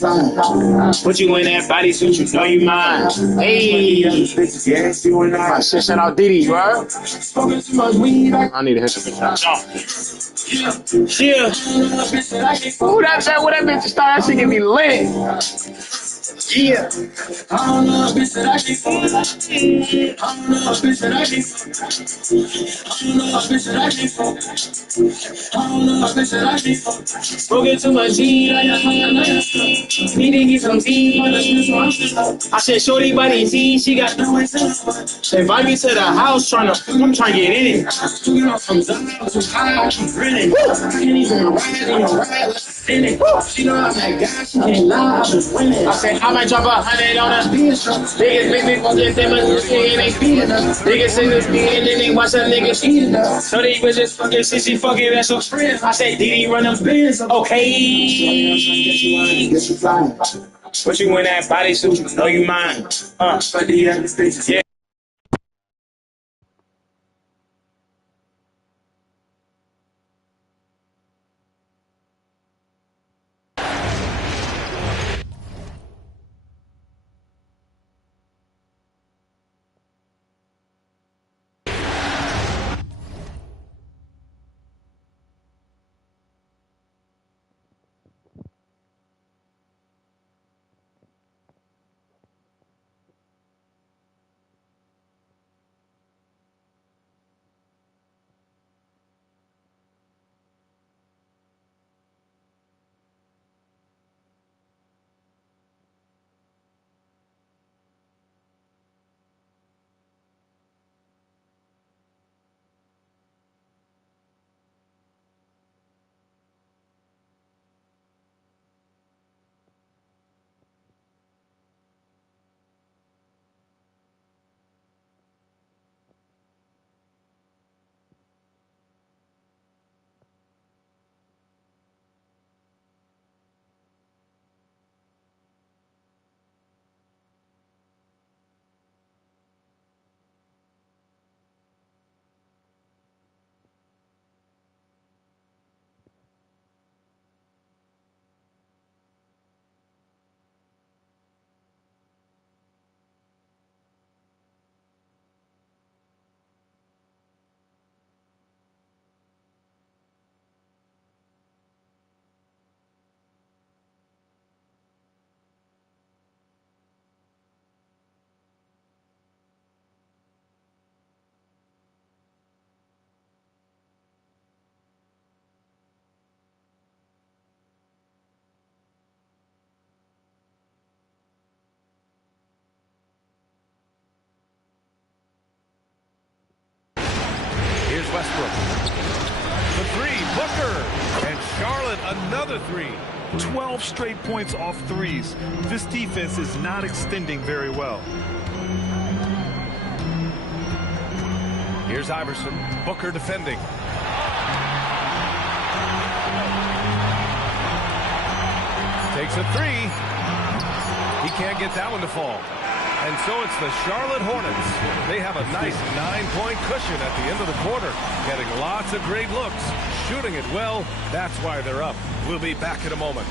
Put you in that bodysuit, you know you mine. Hey, my shit, shout out Diddy, bro. I need to hit the bitch. Yeah. Ooh, that bitch start, that shit get me lit. Yeah. Broken too much tea. Need to get some tea. I said, shorty body tea. She got no invite me to the house, I'm trying to get in it. I said, I might drop 100 on her. Biggest big fucking biggest in the speed, and then they watch that nigga cheat. So they was just fucking sissy fucking that's her friend. I said, Diddy run them biz. Okay. Put you in that bodysuit, you know you mine. Yeah. Westbrook. The three, Booker. And Charlotte, another three. 12 straight points off threes. This defense is not extending very well. Here's Iverson. Booker defending. Takes a three. He can't get that one to fall. And so it's the Charlotte Hornets. They have a nice 9-point cushion at the end of the quarter, getting lots of great looks, shooting it well. That's why they're up. We'll be back in a moment.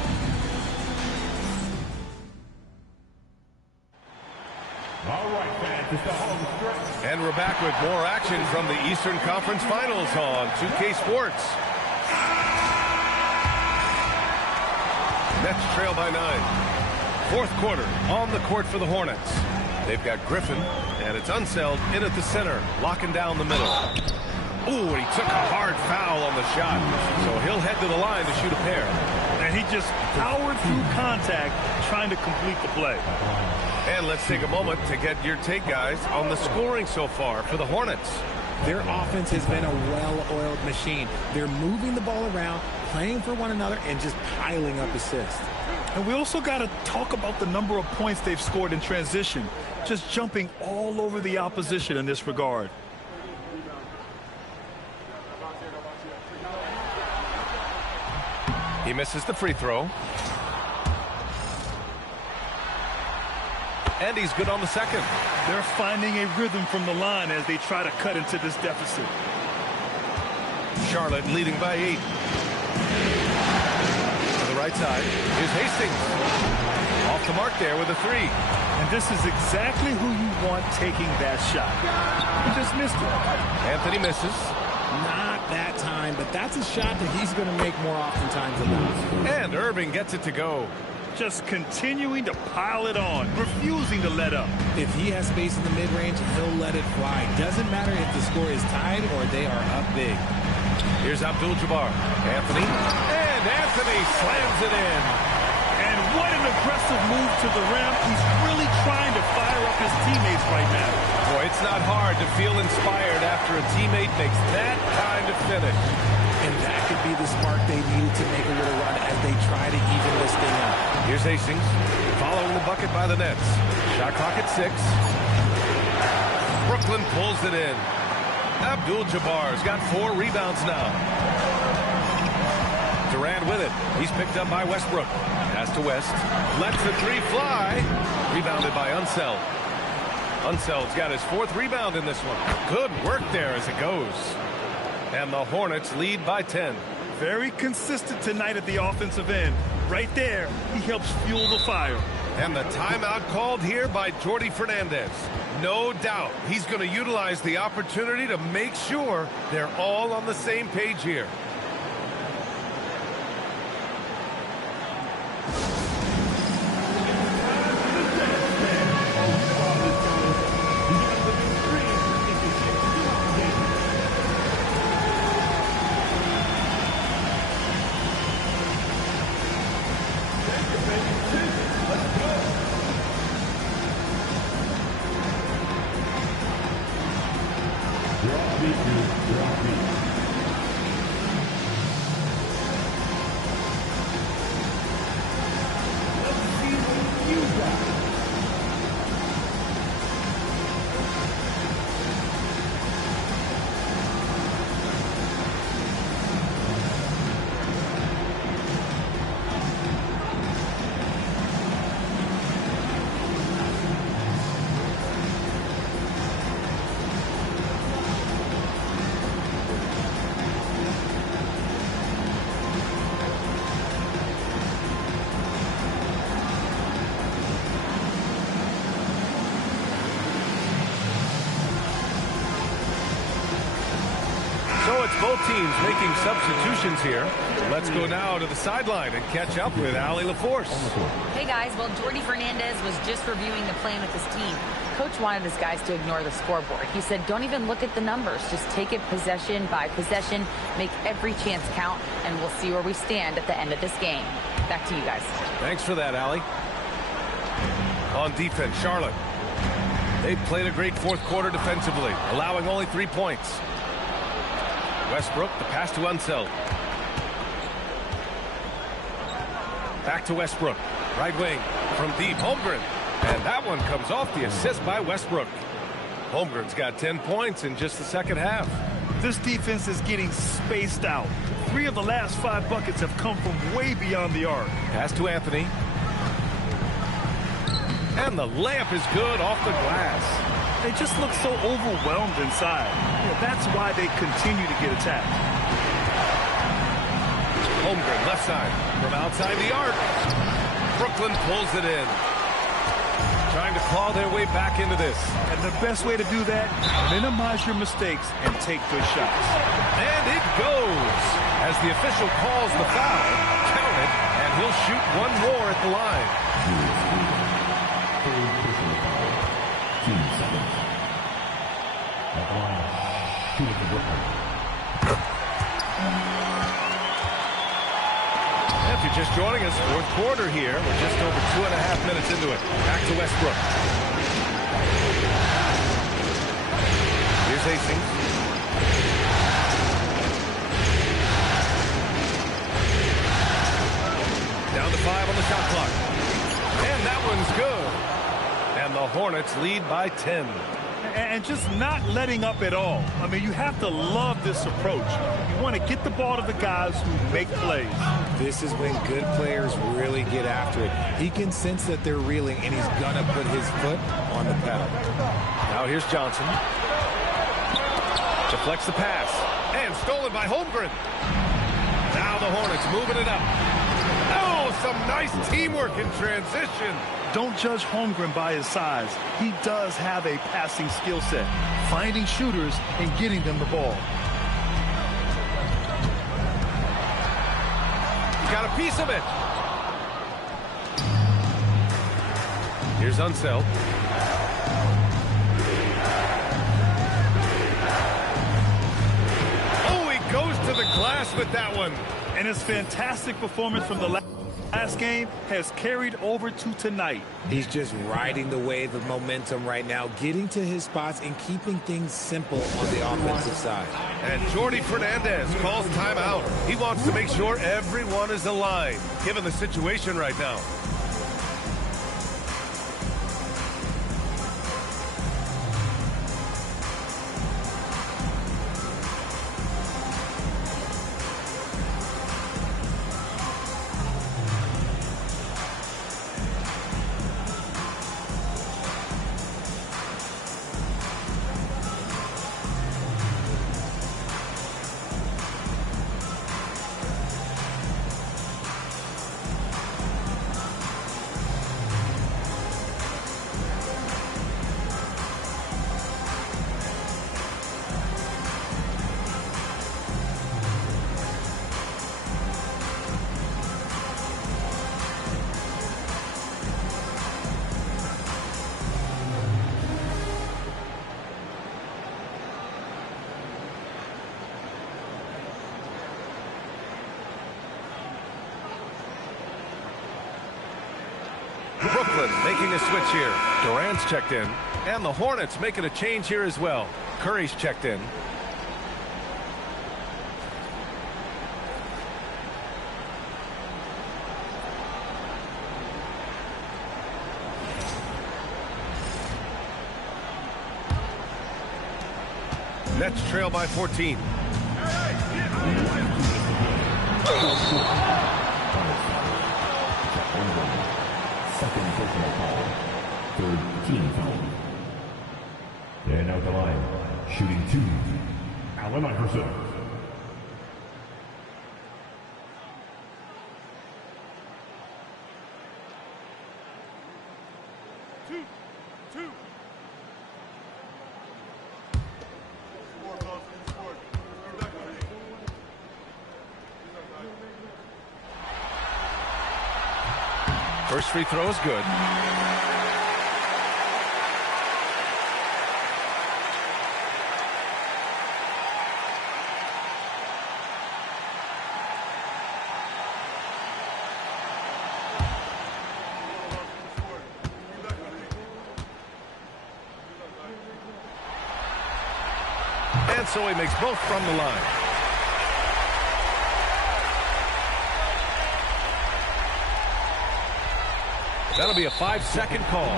All right, fans, it's the home stretch. And we're back with more action from the Eastern Conference Finals on 2K Sports. Nets trail by 9. Fourth quarter on the court for the Hornets. They've got Griffin, and it's Unseld in at the center, locking down the middle. Ooh, and he took a hard foul on the shot, so he'll head to the line to shoot a pair. And he just powered through contact, trying to complete the play. And let's take a moment to get your take, guys, on the scoring so far for the Hornets. Their offense has been a well-oiled machine. They're moving the ball around, playing for one another, and just piling up assists. And we also got to talk about the number of points they've scored in transition, just jumping all over the opposition in this regard. He misses the free throw. And he's good on the second. They're finding a rhythm from the line as they try to cut into this deficit. Charlotte leading by 8. To the right right side. Here's Hastings. Off the mark there with a three. And this is exactly who you want taking that shot. He just missed it. Anthony misses. Not that time, but that's a shot that he's going to make more oftentimes than not. And Irving gets it to go. Just continuing to pile it on, refusing to let up. If he has space in the mid-range, he'll let it fly. Doesn't matter if the score is tied or they are up big. Here's Abdul-Jabbar. Anthony. And Anthony slams it in. And what an aggressive move to the rim. He's really trying to fire up his teammates right now. Boy, it's not hard to feel inspired after a teammate makes that kind of finish. And that could be the spark they needed to make a little run as they try to even this thing up. Here's Hastings, following the bucket by the Nets. Shot clock at 6. Brooklyn pulls it in. Abdul-Jabbar's got 4 rebounds now. Durant with it. He's picked up by Westbrook. Pass to West. Lets the three fly. Rebounded by Unseld. Unseld's got his 4th rebound in this one. Good work there as it goes. And the Hornets lead by 10. Very consistent tonight at the offensive end. Right there, he helps fuel the fire. And the timeout called here by Jordi Fernandez. No doubt he's going to utilize the opportunity to make sure they're all on the same page here. So it's both teams making substitutions here. Let's go now to the sideline and catch up with Allie LaForce. Hey guys, well, Jordi Fernandez was just reviewing the plan with his team. Coach wanted his guys to ignore the scoreboard. He said, don't even look at the numbers. Just take it possession by possession, make every chance count, and we'll see where we stand at the end of this game. Back to you guys. Thanks for that, Allie. On defense, Charlotte. They've played a great 4th quarter defensively, allowing only 3 points. Westbrook, the pass to Unseld. Back to Westbrook. Right wing from deep. Holmgren. And that one comes off the assist by Westbrook. Holmgren's got 10 points in just the second half. This defense is getting spaced out. 3 of the last 5 buckets have come from way beyond the arc. Pass to Anthony. And the layup is good off the glass. They just look so overwhelmed inside. That's why they continue to get attacked. Holmgren, left side, from outside the arc. Brooklyn pulls it in. Trying to claw their way back into this. And the best way to do that, minimize your mistakes and take good shots. And it goes. As the official calls the foul, count it, and he'll shoot one more at the line. If you're just joining us, 4th quarter here. We're just over 2.5 minutes into it. Back to Westbrook. Here's Hastings. Down to 5 on the shot clock. And that one's good. And the Hornets lead by 10. And just not letting up at all. I mean, you have to love this approach. You want to get the ball to the guys who make plays. This is when good players really get after it. He can sense that they're reeling, and he's going to put his foot on the pedal. Now here's Johnson. Deflects the pass. And stolen by Holmgren. Now the Hornets moving it up. Oh, some nice teamwork in transition. Don't judge Holmgren by his size. He does have a passing skill set, finding shooters and getting them the ball. Got a piece of it. Here's Unseld. Oh, he goes to the glass with that one. And his fantastic performance from the last game has carried over to tonight. He's just riding the wave of momentum right now, getting to his spots and keeping things simple on the offensive side. And Jordi Fernandez calls timeout. He wants to make sure everyone is aligned, given the situation right now. Brooklyn making a switch here. Durant's checked in. And the Hornets making a change here as well. Curry's checked in. Nets trail by 14. Second personal foul. Third team foul. And out the line, shooting 2, Allen Iverson. First free throw is good. And so he makes both from the line. That'll be a 5-second call.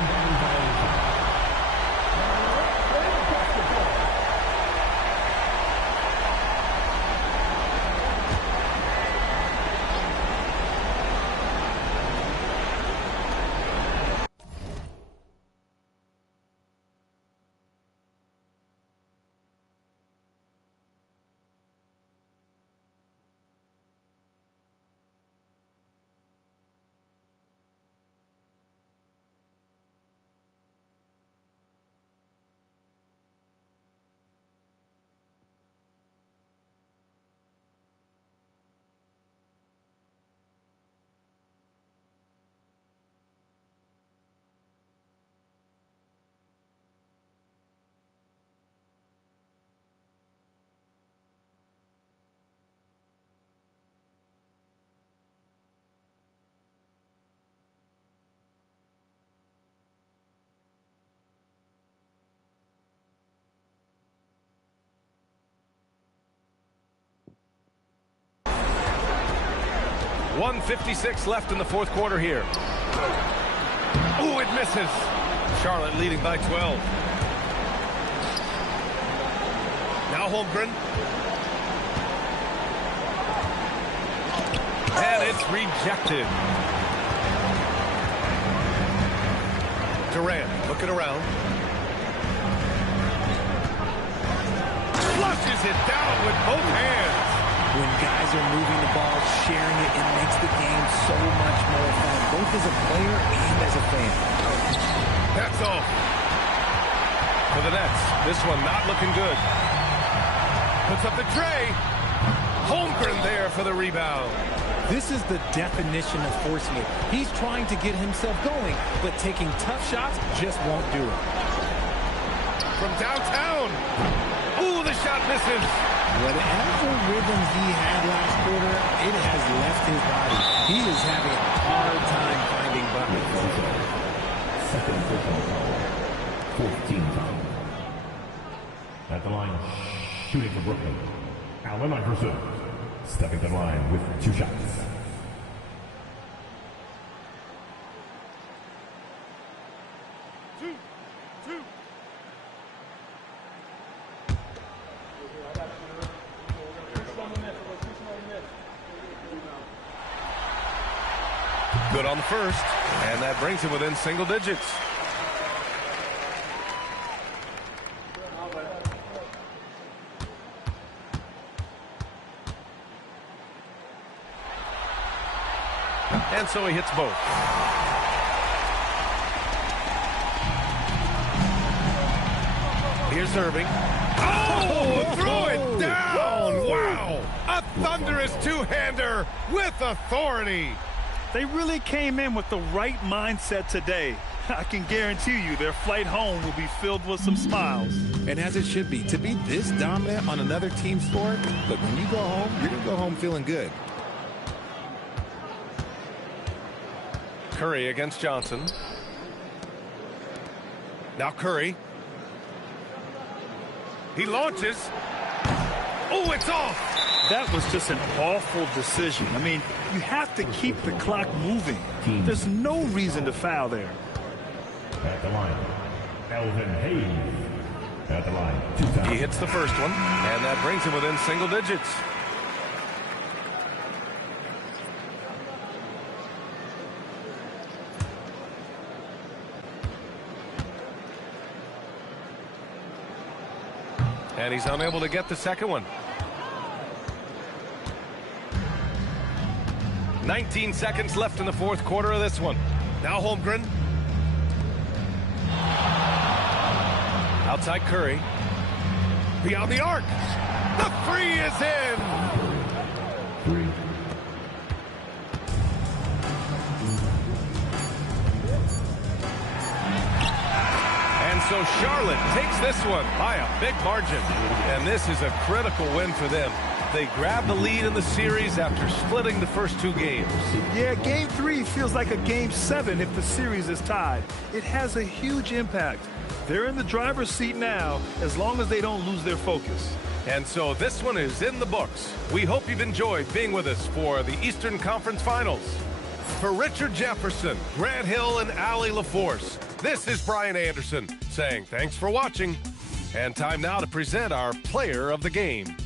.156 left in the fourth quarter here. Oh, it misses. Charlotte leading by 12. Now Holmgren. And it's rejected. Durant looking around. Flushes it down with both hands. When guys are moving the ball, sharing it, it makes the game so much more fun, both as a player and as a fan. That's all. For the Nets, this one not looking good. Puts up the tray. Holmgren there for the rebound. This is the definition of forcing it. He's trying to get himself going, but taking tough shots just won't do it. From downtown. Ooh, the shot misses. Whatever rhythm he had last quarter, it has left his body. He is having a hard time finding buckets. Second personal foul. 14 foul. At the line, shooting for Brooklyn. Allen Iverson. Stepping to the line with 2 shots. Good on the first, and that brings him within single digits. And so he hits both. Here's Irving. Oh, threw it down. Wow. A thunderous two-hander with authority. They really came in with the right mindset today. I can guarantee you their flight home will be filled with some smiles. And as it should be, to be this dominant on another team's floor, look, when you go home, you're going to go home feeling good. Curry against Johnson. Now Curry. He launches. Oh, it's off. That was just an awful decision. I mean, you have to keep the clock moving. There's no reason to foul there. At the line, Elvin Hayes. At the line, 2 fouls. He hits the first one, and that brings him within single digits. And he's unable to get the second one. 19 seconds left in the fourth quarter of this one. Now Holmgren. Outside Curry. Beyond the arc. The three is in. 3. And so Charlotte takes this one by a big margin. And this is a critical win for them. They grab the lead in the series after splitting the first 2 games. Yeah, Game 3 feels like a Game 7 if the series is tied. It has a huge impact. They're in the driver's seat now as long as they don't lose their focus. And so this one is in the books. We hope you've enjoyed being with us for the Eastern Conference Finals. For Richard Jefferson, Grant Hill, and Allie LaForce, this is Brian Anderson saying thanks for watching. And time now to present our player of the game.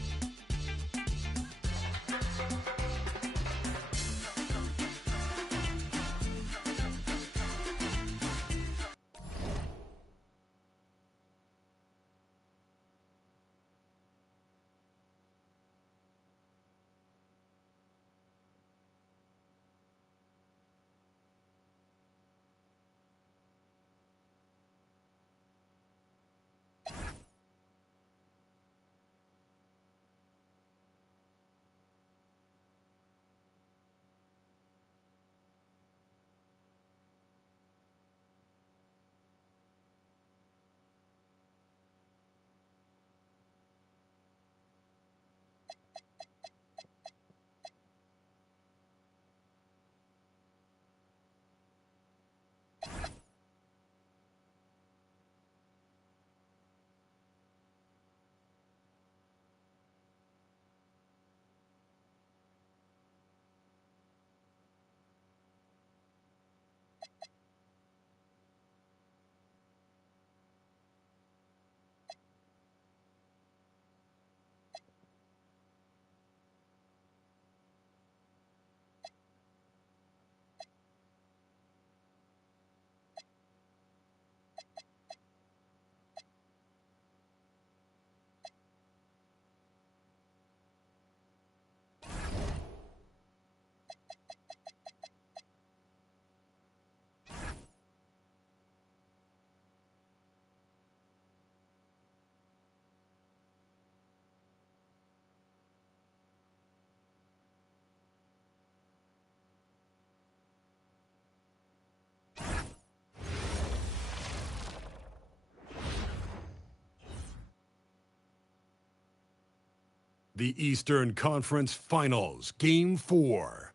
The Eastern Conference Finals, Game 4.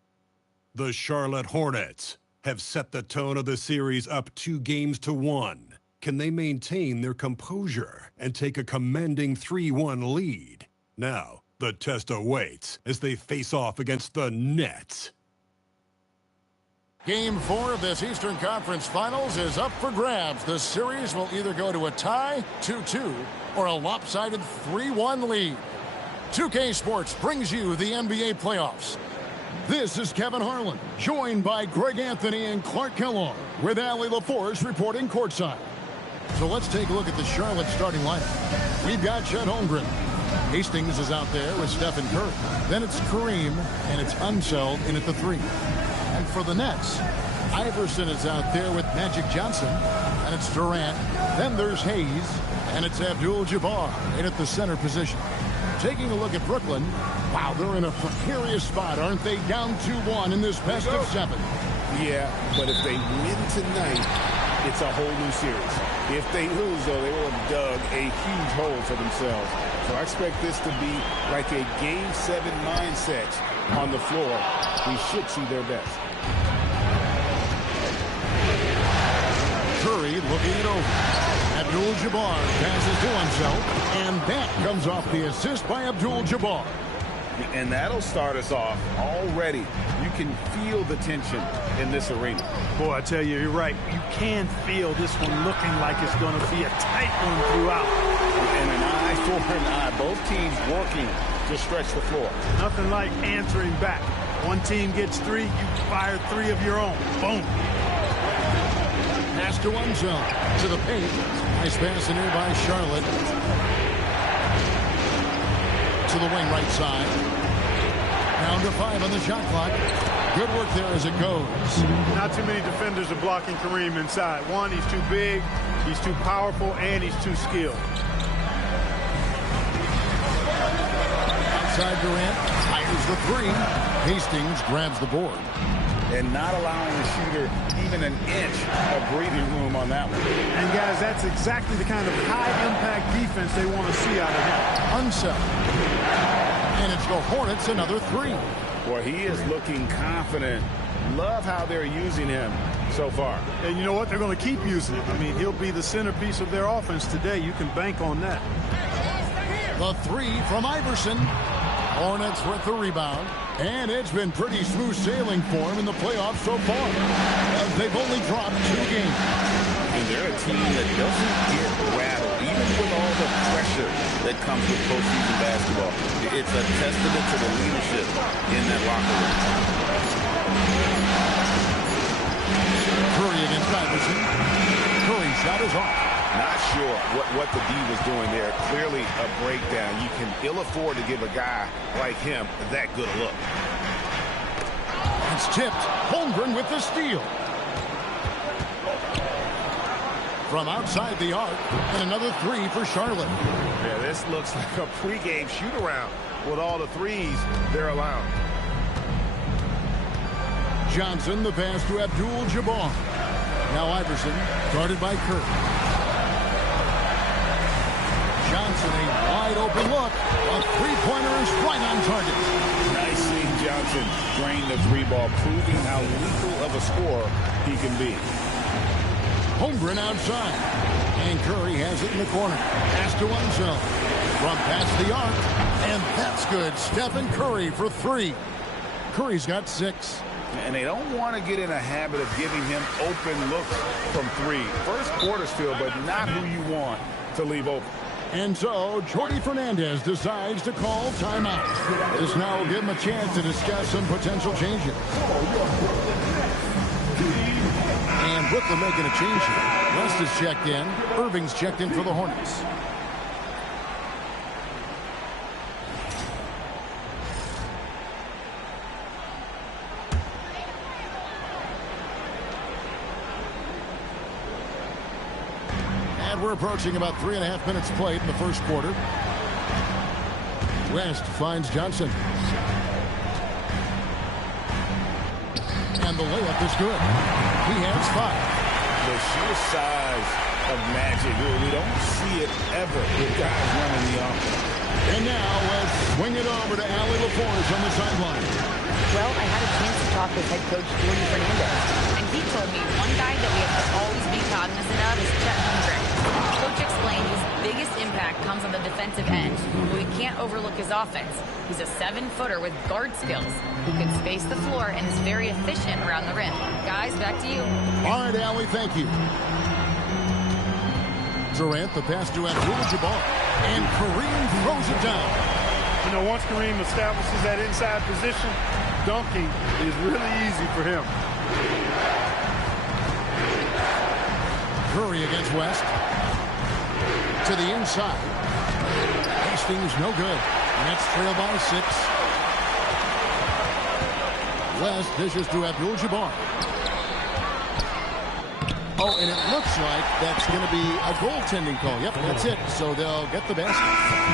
The Charlotte Hornets have set the tone of the series up 2-1. Can they maintain their composure and take a commanding 3-1 lead? Now, the test awaits as they face off against the Nets. Game 4 of this Eastern Conference Finals is up for grabs. The series will either go to a tie, 2-2, or a lopsided 3-1 lead. 2K Sports brings you the NBA playoffs. This is Kevin Harlan, joined by Greg Anthony and Clark Kellogg, with Allie LaForce reporting courtside. So let's take a look at the Charlotte starting lineup. We've got Chet Holmgren. Hastings is out there with Stephen Curry. Then it's Kareem, and it's Unseld in at the 3. And for the Nets, Iverson is out there with Magic Johnson, and it's Durant. Then there's Hayes, and it's Abdul-Jabbar in at the center position. Taking a look at Brooklyn, wow, they're in a precarious spot, aren't they? Down 2-1 in this best of 7. Yeah, but if they win tonight, it's a whole new series. If they lose, though, they will have dug a huge hole for themselves. So I expect this to be like a Game 7 mindset on the floor. We should see their best. Curry looking it over. Abdul-Jabbar passes to himself, and that comes off the assist by Abdul-Jabbar. And that'll start us off already. You can feel the tension in this arena. Boy, I tell you, you're right. You can feel this one looking like it's going to be a tight one throughout. And an eye for an eye. Both teams working to stretch the floor. Nothing like answering back. One team gets 3, you fire 3 of your own. Boom. Pass to one zone. To the paint. Nice pass in here by Charlotte. To the wing right side. Down to 5 on the shot clock. Good work there as it goes. Not too many defenders are blocking Kareem inside. One, he's too big, he's too powerful, and he's too skilled. Outside Durant. Fires the 3. Hastings grabs the board. And not allowing the shooter even an inch of breathing room on that one. And, guys, that's exactly the kind of high-impact defense they want to see out of him. Unset. And it's the Hornets another 3. Boy, he is looking confident. Love how they're using him so far. And you know what? They're going to keep using him. I mean, he'll be the centerpiece of their offense today. You can bank on that. The 3 from Iverson. Hornets with the rebound. And it's been pretty smooth sailing for them in the playoffs so far. They've only dropped 2 games. And they're a team that doesn't get rattled, even with all the pressure that comes with postseason basketball. It's a testament to the leadership in that locker room. Curry against Iverson. Curry shot is off. Not sure what the D was doing there. Clearly a breakdown. You can ill afford to give a guy like him that good a look. It's tipped. Holmgren with the steal. From outside the arc, and another 3 for Charlotte. Yeah, this looks like a pregame shoot-around with all the threes they're allowing. Johnson, the pass to Abdul-Jabbar. Now Iverson, guarded by Curry. Johnson, a wide-open look. A three-pointer is right on target. Nice seeing Johnson drain the 3 ball, proving how lethal of a scorer he can be. Holmgren outside. And Curry has it in the corner. Pass to one zone. From past the arc. And that's good. Stephen Curry for 3. Curry's got 6. And they don't want to get in a habit of giving him open looks from 3. First quarter still, but not who you want to leave open. And so, Jordi Fernandez decides to call timeout. This now will give him a chance to discuss some potential changes. And Brooklyn making a change here. West is checked in. Irving's checked in for the Hornets. And we're approaching about 3.5 minutes played in the first quarter. West finds Johnson. And the layup is good. He has 5. the sheer size of Magic. We don't see it ever with guys running the offense. And now let's swing it over to Allie LaForge on the sideline. Well, I had a chance to talk with head coach Jordy Fernandez, and he told me one guy that we have to always be cognizant of is Chet Holmgren. Coach explained his biggest impact comes on the defensive end, but we can't overlook his offense. He's a 7-footer with guard skills who can space the floor and is very efficient around the rim. Guys, back to you. All right, Allie, thank you. Durant, the pass to Abdul-Jabbar, and Kareem throws it down. You know, once Kareem establishes that inside position, dunking is really easy for him. Curry against West. To the inside. Hastings no good. Nets trail by 6. West dishes to Abdul-Jabbar. Oh, and it looks like that's going to be a goaltending call. Yep, that's it. So they'll get the basket.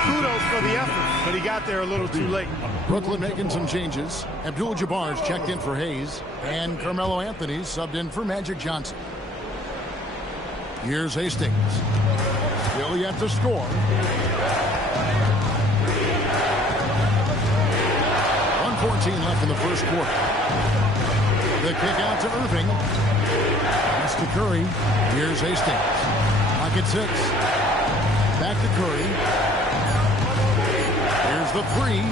Kudos for the effort, but he got there a little too late. Brooklyn making some changes. Abdul-Jabbar's checked in for Hayes, and Carmelo Anthony's subbed in for Magic Johnson. Here's Hastings. Still yet to score. 1:14 left in the first quarter. The kick out to Irving. Pass to Curry. Here's Hastings. Pocket 6. Back to Curry. Here's the 3.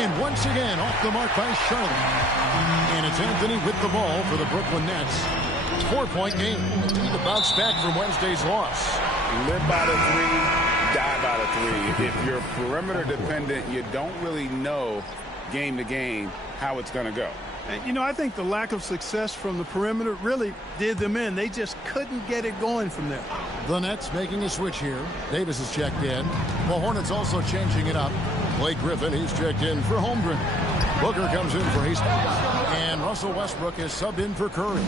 And once again, off the mark by Charlotte. And it's Anthony with the ball for the Brooklyn Nets. 4-point game. Need to bounce back from Wednesday's loss. Live by the 3, die by the 3. If you're perimeter dependent, you don't really know game to game how it's going to go. And, you know, I think the lack of success from the perimeter really did them in. They just couldn't get it going from there. The Nets making a switch here. Davis is checked in. The Hornets also changing it up. Blake Griffin, he's checked in for Holmgren. Booker comes in for Hastings. And Russell Westbrook is subbed in for Curry.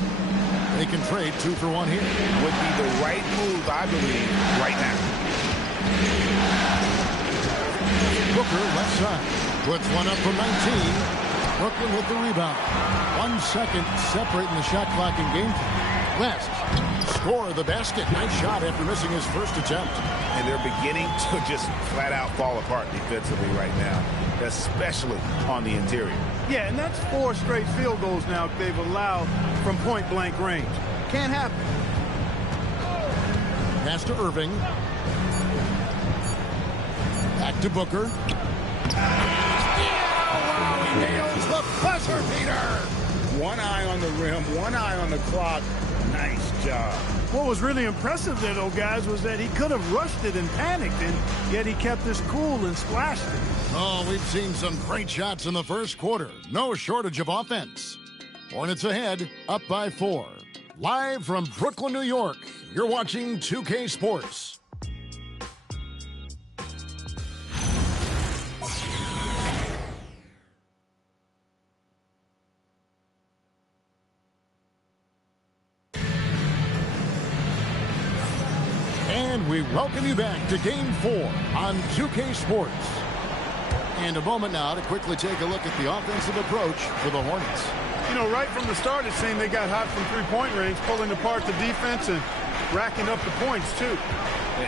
They can trade 2 for 1 here. Would be the right move, I believe, right now. Booker left side. Puts one up from 19. Brooklyn with the rebound. 1 second separating the shot clock in game time. West score the basket. Nice shot after missing his first attempt. And they're beginning to just flat out fall apart defensively right now, especially on the interior. Yeah, and that's 4 straight field goals now they've allowed from point-blank range. Can't happen. Pass to Irving. Back to Booker. He nails the buzzer beater. One eye on the rim, one eye on the clock. Nice job. What was really impressive there, though, guys, was that he could have rushed it and panicked, and yet he kept his cool and splashed it. Oh, we've seen some great shots in the first quarter. No shortage of offense. Hornets ahead, up by 4. Live from Brooklyn, New York, you're watching 2K Sports. And we welcome you back to Game 4 on 2K Sports. And a moment now to quickly take a look at the offensive approach for the Hornets. You know, right from the start, it seemed they got hot from three-point range, pulling apart the defense and racking up the points, too.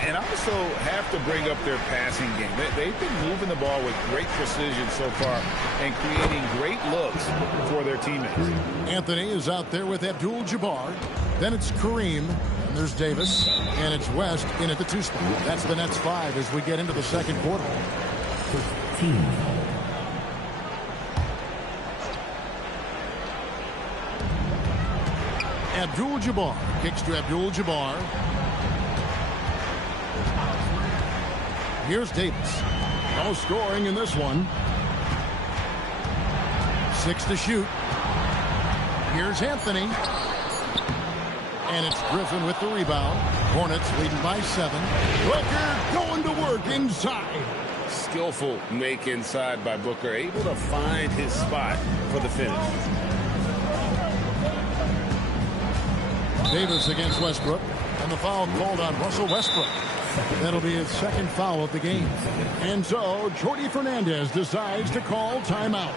And also have to bring up their passing game. They've been moving the ball with great precision so far and creating great looks for their teammates. Anthony is out there with Abdul-Jabbar. Then it's Kareem. And there's Davis. And it's West in at the 2 spot. That's the Nets 5 as we get into the second quarter. 15. Abdul-Jabbar kicks to Abdul-Jabbar. Here's Davis. No scoring in this one. 6 to shoot. Here's Anthony. And it's Griffin with the rebound. Hornets leading by 7. Booker going to work inside. Skillful make inside by Booker, able to find his spot for the finish. Davis against Westbrook, and the foul called on Russell Westbrook. That'll be his second foul of the game. And so, Jordy Fernandez decides to call timeout.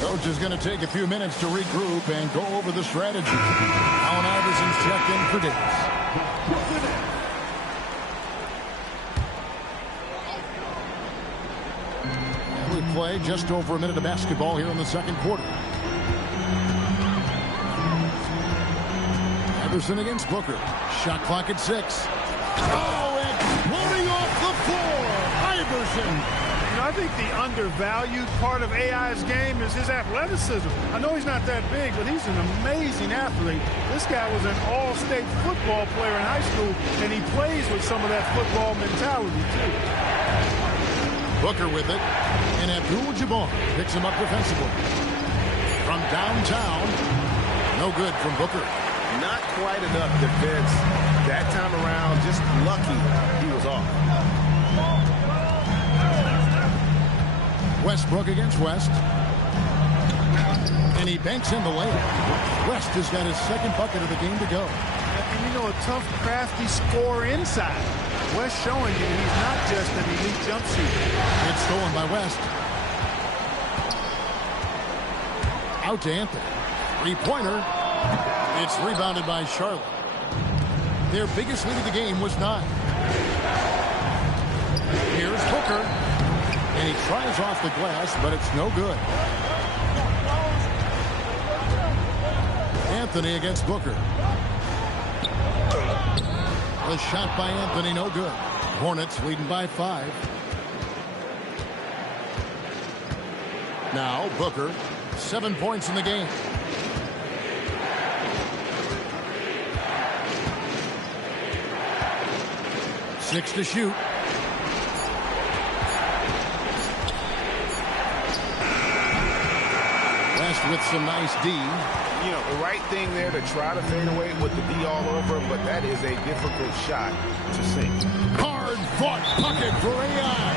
Coach is going to take a few minutes to regroup and go over the strategy. Allen Iverson's checked in for days. And we play just over a minute of basketball here in the second quarter. Iverson against Booker. Shot clock at 6. Oh, exploding off the floor. Iverson. You know, I think the undervalued part of AI's game is his athleticism. I know he's not that big, but he's an amazing athlete. This guy was an all-state football player in high school, and he plays with some of that football mentality, too. Booker with it, and Abdul-Jabbar picks him up defensively. From downtown, no good from Booker. Not quite enough defense that time around. Just lucky he was off. Westbrook against West. And he banks in the layup. West has got his second bucket of the game to go. And you know, a tough, crafty scorer inside. West showing you he's not just an elite jump shooter. It's stolen by West. Out to Anthony. Three-pointer. It's rebounded by Charlotte. Their biggest lead of the game was 9. Here's Booker. And he tries off the glass, but it's no good. Anthony against Booker. The shot by Anthony, no good. Hornets leading by 5. Now Booker, 7 points in the game. Six to shoot. West with some nice D. You know, the right thing there to try to fade away with the D all over him, but that is a difficult shot to sink. Hard-fought bucket for AI.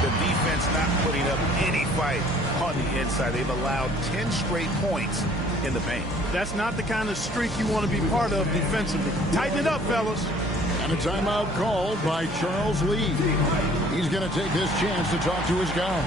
The defense not putting up any fight on the inside. They've allowed 10 straight points in the paint. That's not the kind of streak you want to be part of defensively. Tighten it up, fellas. And a timeout called by Charles Lee. He's going to take this chance to talk to his guy.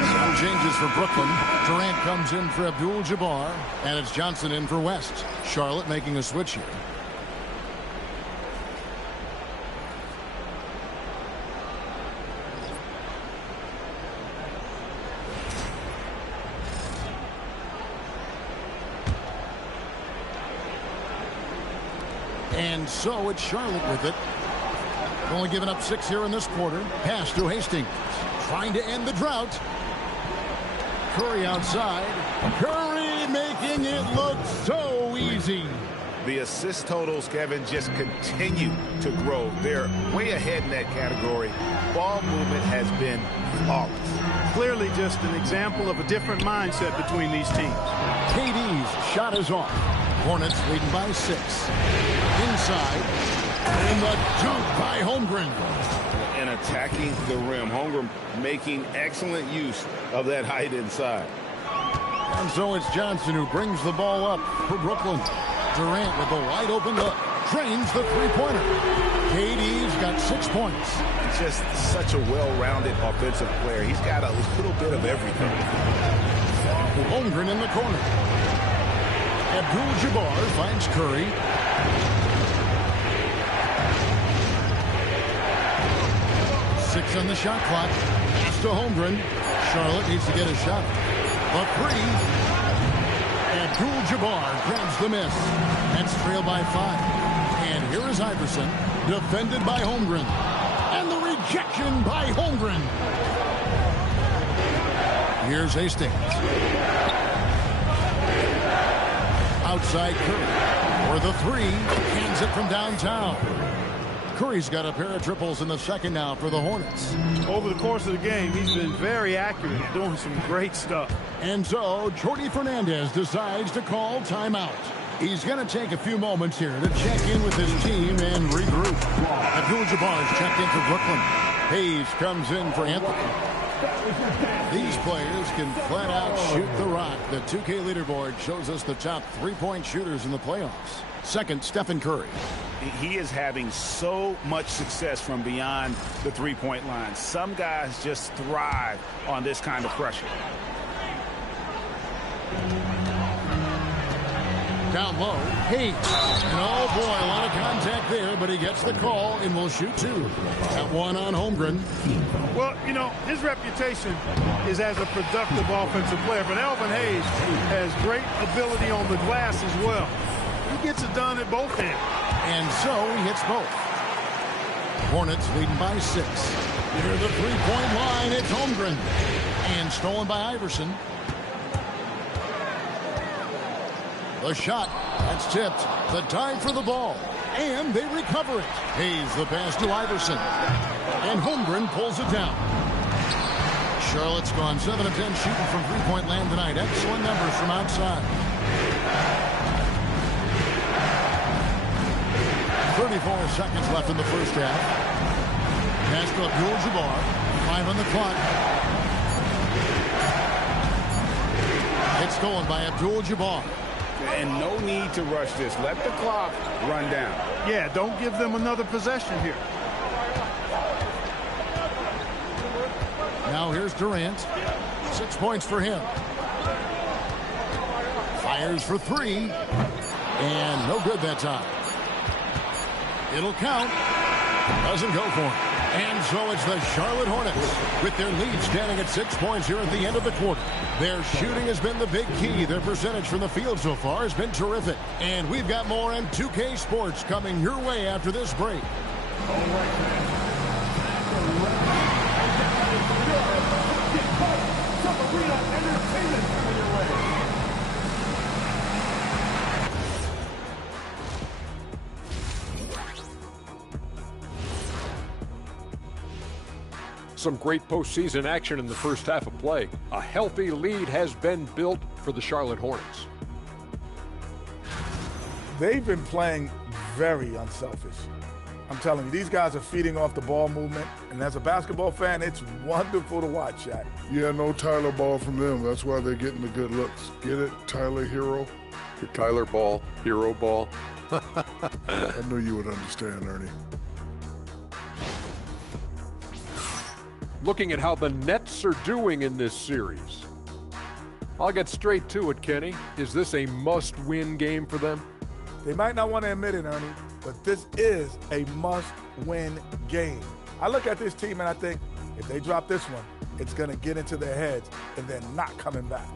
Some changes for Brooklyn. Durant comes in for Abdul-Jabbar, and it's Johnson in for West. Charlotte making a switch here. And so it's Charlotte with it. Only giving up 6 here in this quarter. Pass to Hastings. Trying to end the drought. Curry outside. Curry making it look so easy. The assist totals, Kevin, just continue to grow. They're way ahead in that category. Ball movement has been flawless. Clearly just an example of a different mindset between these teams. KD's shot is off. Hornets leading by 6. Inside. And the dunk by Holmgren. And attacking the rim. Holmgren making excellent use of that height inside. And so it's Johnson who brings the ball up for Brooklyn. Durant with the wide open look. Drains the three-pointer. KD's got 6 points. Just such a well-rounded offensive player. He's got a little bit of everything. Holmgren in the corner. Abdul-Jabbar finds Curry. Six on the shot clock. Pass to Holmgren. Charlotte needs to get a shot. A three. Abdul-Jabbar grabs the miss. That's trailed by 5. And here is Iverson, defended by Holmgren. And the rejection by Holmgren. Here's Hastings. Outside Curry for the 3. Hands it from downtown. Curry's got a pair of triples in the second now for the Hornets. Over the course of the game, he's been very accurate, doing some great stuff. And so, Jordi Fernandez decides to call timeout. He's going to take a few moments here to check in with his team and regroup. Abdul-Jabbar is checked in for Brooklyn. Hayes comes in for Anthony. These players can flat out shoot the rock. The 2K leaderboard shows us the top three-point shooters in the playoffs. Second, Stephen Curry. He is having so much success from beyond the three-point line. Some guys just thrive on this kind of pressure. Down low, Hayes. And oh boy, a lot of contact there, but he gets the call and will shoot two. That one on Holmgren. Well, you know, his reputation is as a productive offensive player, but Elvin Hayes has great ability on the glass as well. He gets it done at both ends. And so he hits both. Hornets leading by 6. Near the three-point line, it's Holmgren. And stolen by Iverson. The shot, that's tipped. The time for the ball. And they recover it. Hayes the pass to Iverson. And Holmgren pulls it down. Charlotte's gone 7 of 10 shooting from three-point land tonight. Excellent numbers from outside. 34 seconds left in the first half. Pass to Abdul-Jabbar. 5 on the clock. It's stolen by Abdul-Jabbar. And no need to rush this. Let the clock run down. Yeah, don't give them another possession here. Now here's Durant. 6 points for him. Fires for 3. And no good that time. It'll count. Doesn't go for him. And so it's the Charlotte Hornets with their lead standing at 6 points here at the end of the quarter. Their shooting has been the big key. Their percentage from the field so far has been terrific. And we've got more on 2K Sports coming your way after this break. Some great postseason action in the first half of play. A healthy lead has been built for the Charlotte Hornets. They've been playing very unselfish. I'm telling you, these guys are feeding off the ball movement, and as a basketball fan, it's wonderful to watch, Shaq. Yeah, no Tyler Ball from them. That's why they're getting the good looks. Get it, Tyler Hero? Tyler Ball, Hero Ball. I knew you would understand, Ernie. Looking at how the Nets are doing in this series. I'll get straight to it, Kenny. Is this a must-win game for them? They might not want to admit it, Ernie, but this is a must-win game. I look at this team and I think if they drop this one, it's going to get into their heads and they're not coming back.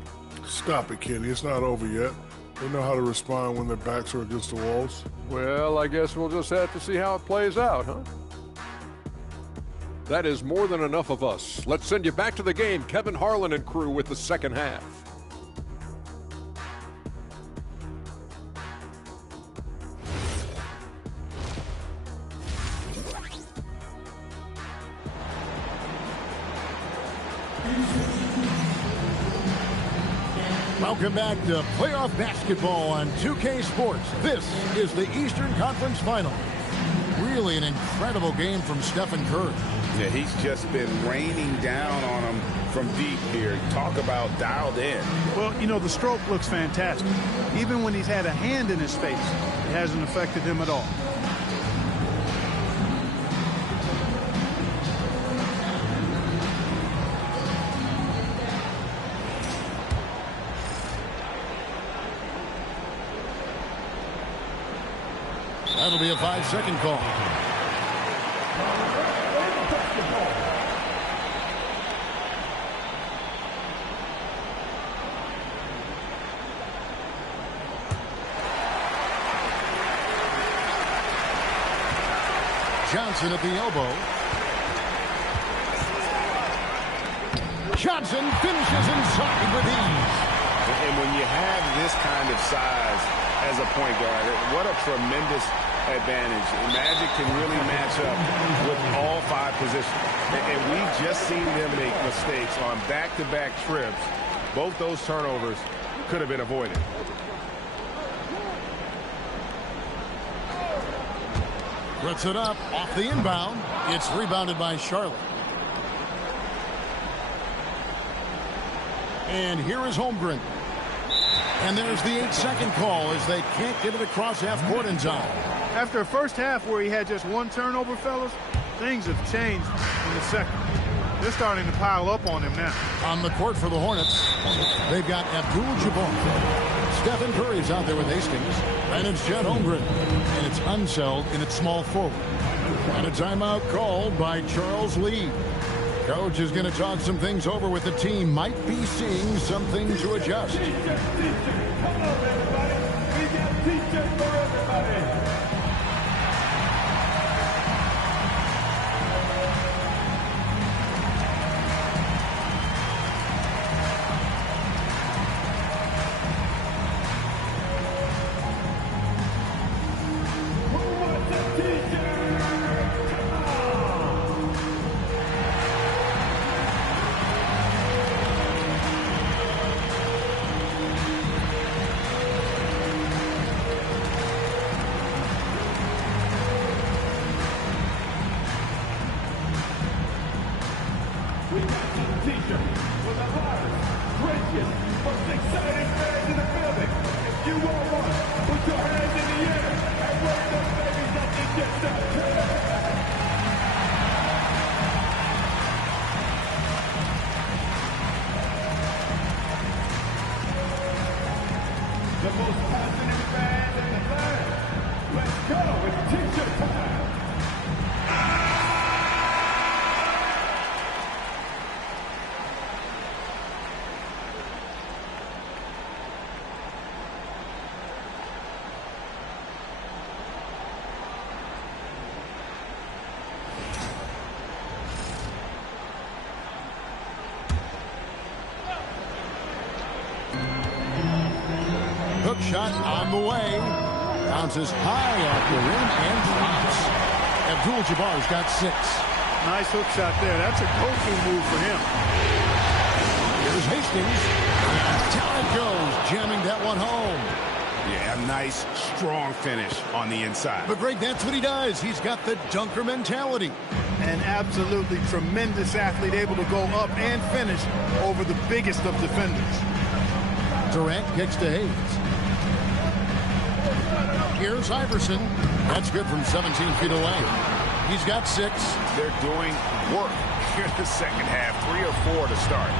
Stop it, Kenny. It's not over yet. They know how to respond when their backs are against the walls. Well, I guess we'll just have to see how it plays out, huh? That is more than enough of us. Let's send you back to the game. Kevin Harlan and crew with the second half. Welcome back to playoff basketball on 2K Sports. This is the Eastern Conference Final. Really an incredible game from Stephen Curry. Yeah, he's just been raining down on them from deep here. Talk about dialed in. Well, you know, the stroke looks fantastic. Even when he's had a hand in his face, it hasn't affected him at all. That'll be a 5-second call. Johnson at the elbow. Johnson finishes inside with ease. And when you have this kind of size as a point guard, what a tremendous advantage. Magic can really match up with all 5 positions. And we've just seen them make mistakes on back-to-back trips. Both those turnovers could have been avoided. Puts it up off the inbound. It's rebounded by Charlotte. And here is Holmgren. And there's the 8-second call as they can't get it across half court in time. After a first half where he had just one turnover, fellas, things have changed in the second. They're starting to pile up on him now. On the court for the Hornets, they've got Abdul-Jabbar. Stephen Curry's out there with Hastings. And it's Chet Holmgren. And it's Unseld in its small forward. And a timeout called by Charles Lee. Coach is going to talk some things over with the team. Might be seeing something to adjust. Come on, everybody. We got t-shirts for everybody. Shot on the way. Bounces high off the rim and drops. Abdul-Jabbar's got 6. Nice hook shot there. That's a go-to move for him. Here's Hastings. And down it goes, jamming that one home. Yeah, nice, strong finish on the inside. But, Greg, that's what he does. He's got the dunker mentality. An absolutely tremendous athlete, able to go up and finish over the biggest of defenders. Durant kicks to Hayes. Here's Iverson. That's good from 17 feet away. He's got 6. They're doing work here in the second half. 3 or 4 to start.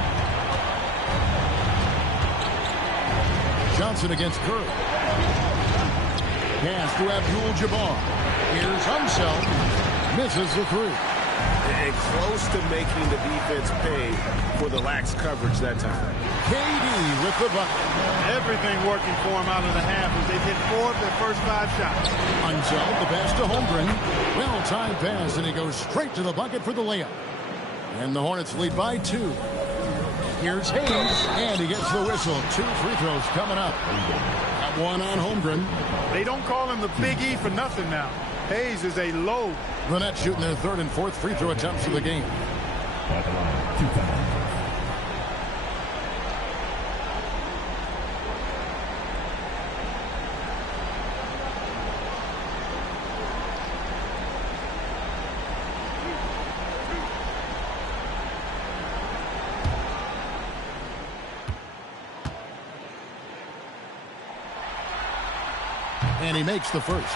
Johnson against Curry. Pass to Abdul-Jabbar. Here's Unseld. Misses the 3. And close to making the defense pay for the lax coverage that time. KD with the bucket. Everything working for him out of the half as they've hit 4 of their first 5 shots. Unseld, the pass to Holmgren. Well-timed pass, and he goes straight to the bucket for the layup. And the Hornets lead by 2. Here's Hayes, and he gets the whistle. 2 free throws coming up. Got one on Holmgren. They don't call him the Big E for nothing now. Hayes is a load. Gwinnett shooting their 3rd and 4th free throw attempts of the game. At the line, 2 times. And he makes the first.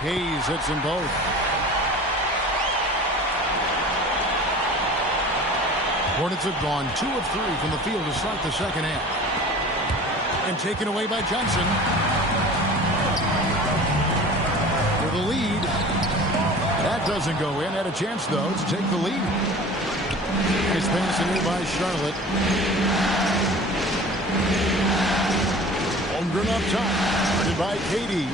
Hayes hits them both. Hornets have gone 2 of 3 from the field to start the second half. And taken away by Johnson. For the lead. That doesn't go in. Had a chance, though, to take the lead. It's passing in by Charlotte. Holmgren up top. Guarded by KD.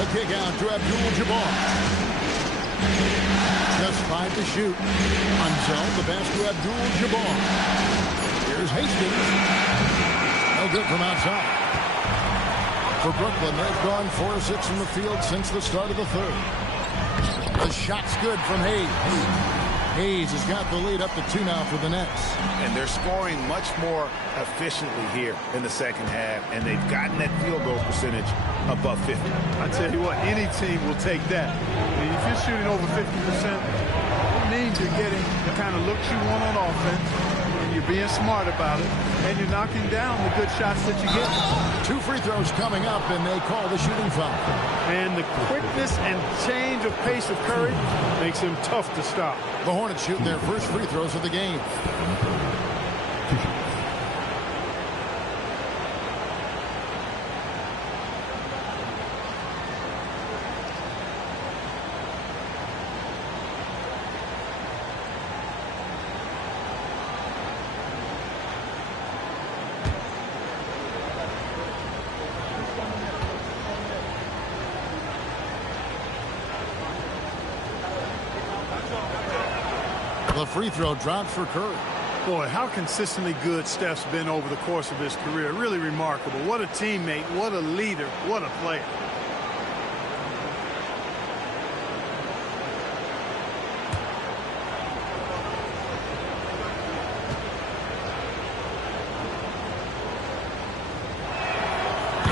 A kick out to Abdul-Jabbar. Just 5 to shoot. Unseld, the pass to Abdul-Jabbar. Here's Hastings. No good from outside. For Brooklyn, they've gone 4 of 6 from the field since the start of the 3rd. The shot's good from Hayes. Hayes has got the lead up to 2 now for the Nets. And they're scoring much more efficiently here in the second half, and they've gotten that field goal percentage above 50. I tell you what, any team will take that. I mean, if you're shooting over 50%, it means you're getting the kind of looks you want on offense, and you're being smart about it, and you're knocking down the good shots that you get. 2 free throws coming up, and they call the shooting foul. And the quickness and change of pace of Curry makes him tough to stop. The Hornets shoot their first free throws of the game. The free throw drops for Curry. Boy, how consistently good Steph's been over the course of his career. Really remarkable. What a teammate, what a leader, what a player.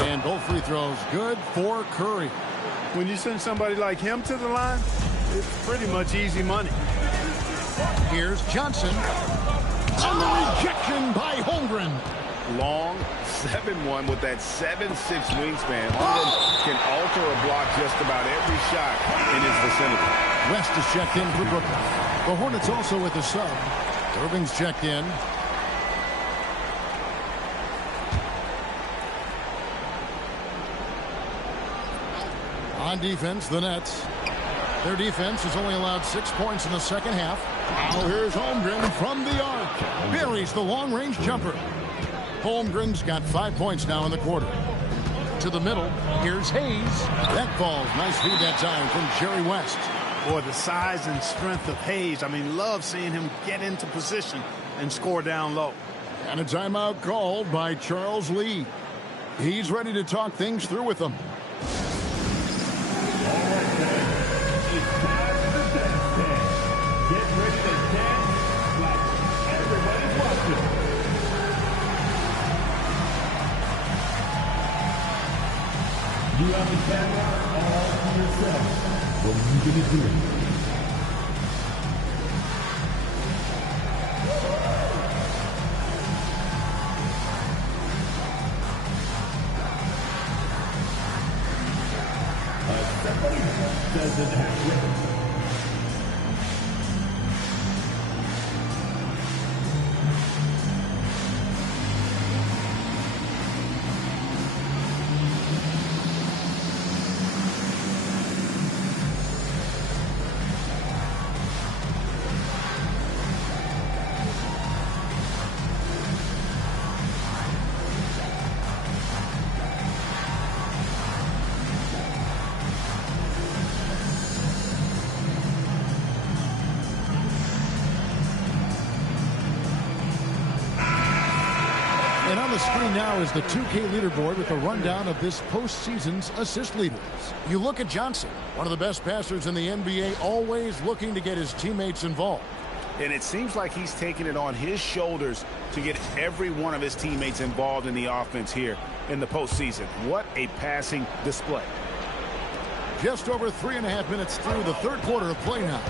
And both free throws good for Curry. When you send somebody like him to the line, it's pretty much easy money. Here's Johnson. And the rejection by Holmgren. Long 7-1 with that 7'6" wingspan. Holmgren can alter a block just about every shot in his vicinity. West is checked in for Brooklyn. The Hornets also with a sub. Irving's checked in. On defense, the Nets. Their defense has only allowed 6 points in the second half. Now here's Holmgren from the arc. Buries the long-range jumper. Holmgren's got 5 points now in the quarter. To the middle, here's Hayes. That falls. Nice feed that time from Jerry West. Boy, the size and strength of Hayes. I mean, love seeing him get into position and score down low. And a timeout called by Charles Lee. He's ready to talk things through with them. You have the camera all to yourself. What are you going to do? Somebody doesn't have written. And on the screen now is the 2K leaderboard with a rundown of this postseason's assist leaders. You look at Johnson, one of the best passers in the NBA, always looking to get his teammates involved. And it seems like he's taking it on his shoulders to get every one of his teammates involved in the offense here in the postseason. What a passing display. Just over 3.5 minutes through the third quarter of play now.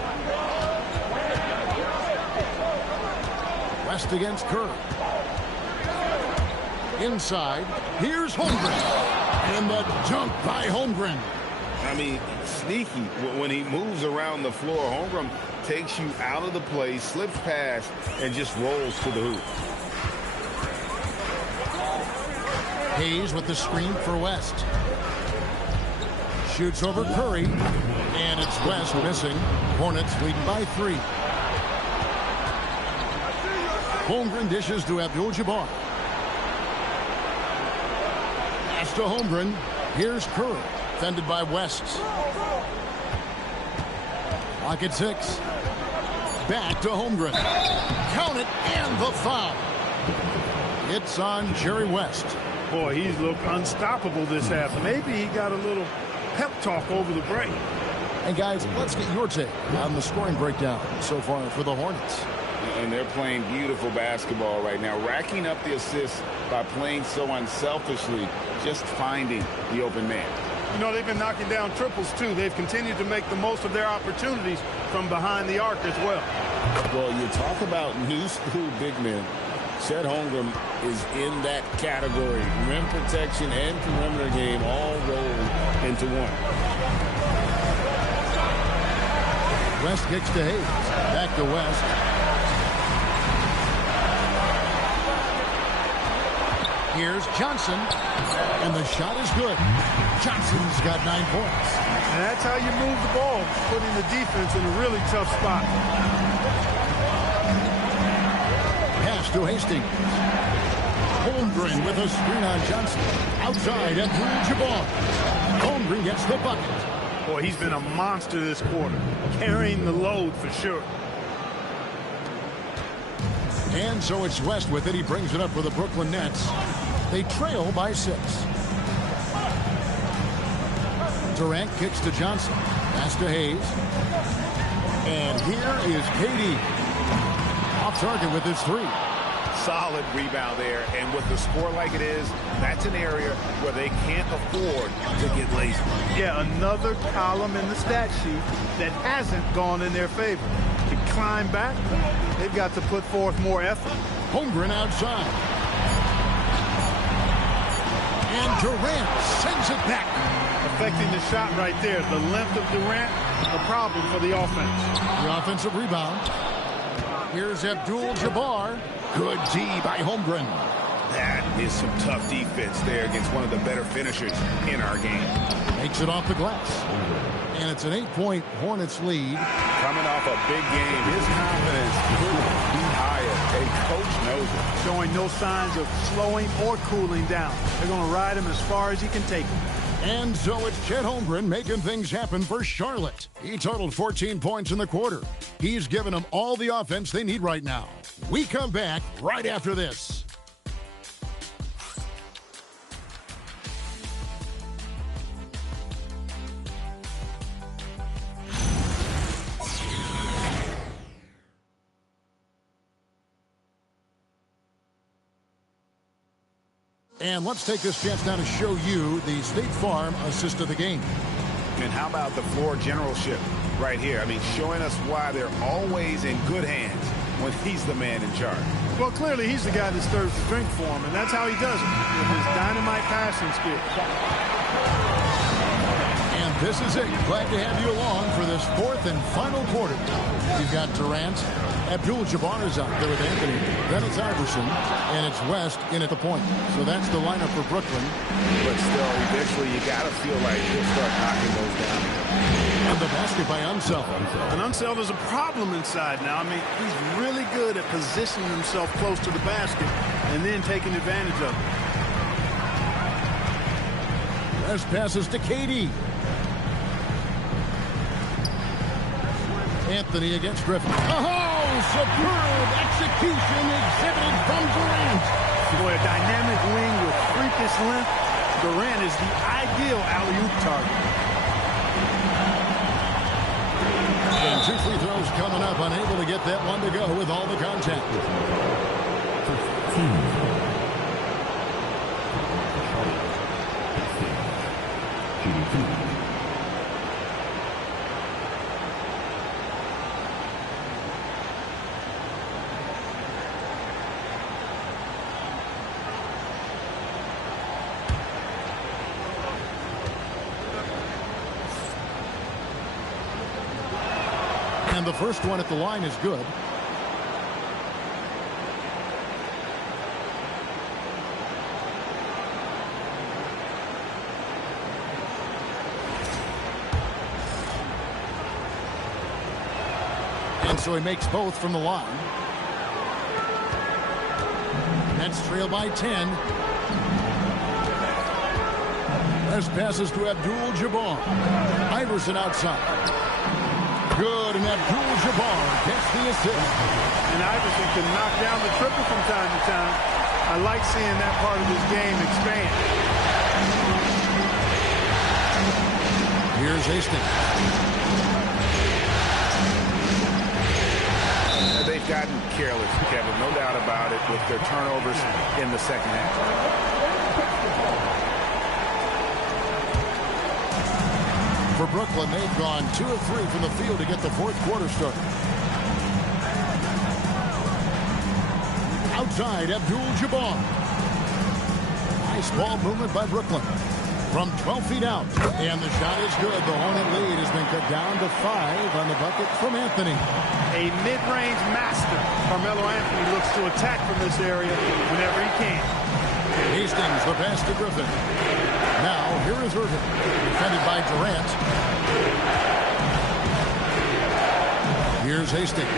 West against Curry. Inside, here's Holmgren. And the dunk by Holmgren. I mean, sneaky when he moves around the floor. Holmgren takes you out of the play, slips past, and just rolls to the hoop. Hayes with the screen for West. Shoots over Curry. And it's West missing. Hornets leading by 3. Holmgren dishes to Abdul-Jabbar. Pass to Holmgren. Here's Curry. Defended by West. Clock at 6. Back to Holmgren. Count it, and the foul. It's on Jerry West. Boy, he's looked unstoppable this half. Maybe he got a little pep talk over the break. And guys, let's get your take on the scoring breakdown so far for the Hornets. And they're playing beautiful basketball right now, racking up the assists by playing so unselfishly, just finding the open man. You know, they've been knocking down triples, too. They've continued to make the most of their opportunities from behind the arc as well. Well, you talk about new school big men. Chet Holmgren is in that category. Rim protection and perimeter game all rolled into one. West kicks to Hayes. Back to West. Here's Johnson. And the shot is good. Johnson's got 9 points. And that's how you move the ball, putting the defense in a really tough spot. Pass to Hastings. Holmgren with a screen on Johnson. Outside Abdul-Jabbar. Holmgren gets the bucket. Boy, he's been a monster this quarter, carrying the load for sure. And so it's West with it. He brings it up for the Brooklyn Nets. They trail by 6. Durant kicks to Johnson. Pass to Hayes. And here is KD. Off target with his 3. Solid rebound there. And with the score like it is, that's an area where they can't afford to get lazy. Yeah, another column in the stat sheet that hasn't gone in their favor. To climb back, they've got to put forth more effort. Holmgren outside. And Durant sends it back. Affecting the shot right there. The length of Durant, a problem for the offense. The offensive rebound. Here's Abdul-Jabbar. Good D by Holmgren. That is some tough defense there against one of the better finishers in our game. Makes it off the glass. And it's an 8-point Hornets lead. Coming off a big game, his confidence could be higher. A coach knows it. Showing no signs of slowing or cooling down. They're going to ride him as far as he can take him. And so it's Chet Holmgren making things happen for Charlotte. He totaled 14 points in the quarter. He's given them all the offense they need right now. We come back right after this. And let's take this chance now to show you the State Farm assist of the game. And how about the floor generalship right here? I mean, showing us why they're always in good hands when he's the man in charge. Well, clearly he's the guy that stirs the drink for him, and that's how he does it, with his dynamite passing skills. And this is it. Glad to have you along for this 4th and final quarter. You've got Durant. Abdul-Jabbar is out there with Anthony. Then it's Iverson. And it's West in at the point. So that's the lineup for Brooklyn. But still, eventually you got to feel like he'll start knocking those down. And the basket by Unseld. And Unseld is a problem inside now. I mean, he's really good at positioning himself close to the basket and then taking advantage of it. West passes to KD. Anthony against Griffin. Oh, superb execution exhibited from Durant. Boy, a dynamic wing with freakish length. Durant is the ideal alley-oop target. And 2 free throws coming up. Unable to get that one to go with all the contact. And the first one at the line is good. And so he makes both from the line. Nets trail by 10. West passes to Abdul-Jabbar. Iverson outside. Good, and Abdul-Jabbar gets the assist. And Iverson can knock down the triple from time to time. I like seeing that part of his game expand. Here's Hastings. gotten careless, Kevin, no doubt about it, with their turnovers in the second half. For Brooklyn, they've gone 2 of 3 from the field to get the fourth quarter started. Outside, Abdul-Jabbar. Nice ball movement by Brooklyn. From 12 feet out. And the shot is good. The Hornet lead has been cut down to 5 on the bucket from Anthony. A mid-range master. Carmelo Anthony looks to attack from this area whenever he can. Hastings, the pass to Griffin. Now, here is Irving. Defended by Durant. Here's Hastings.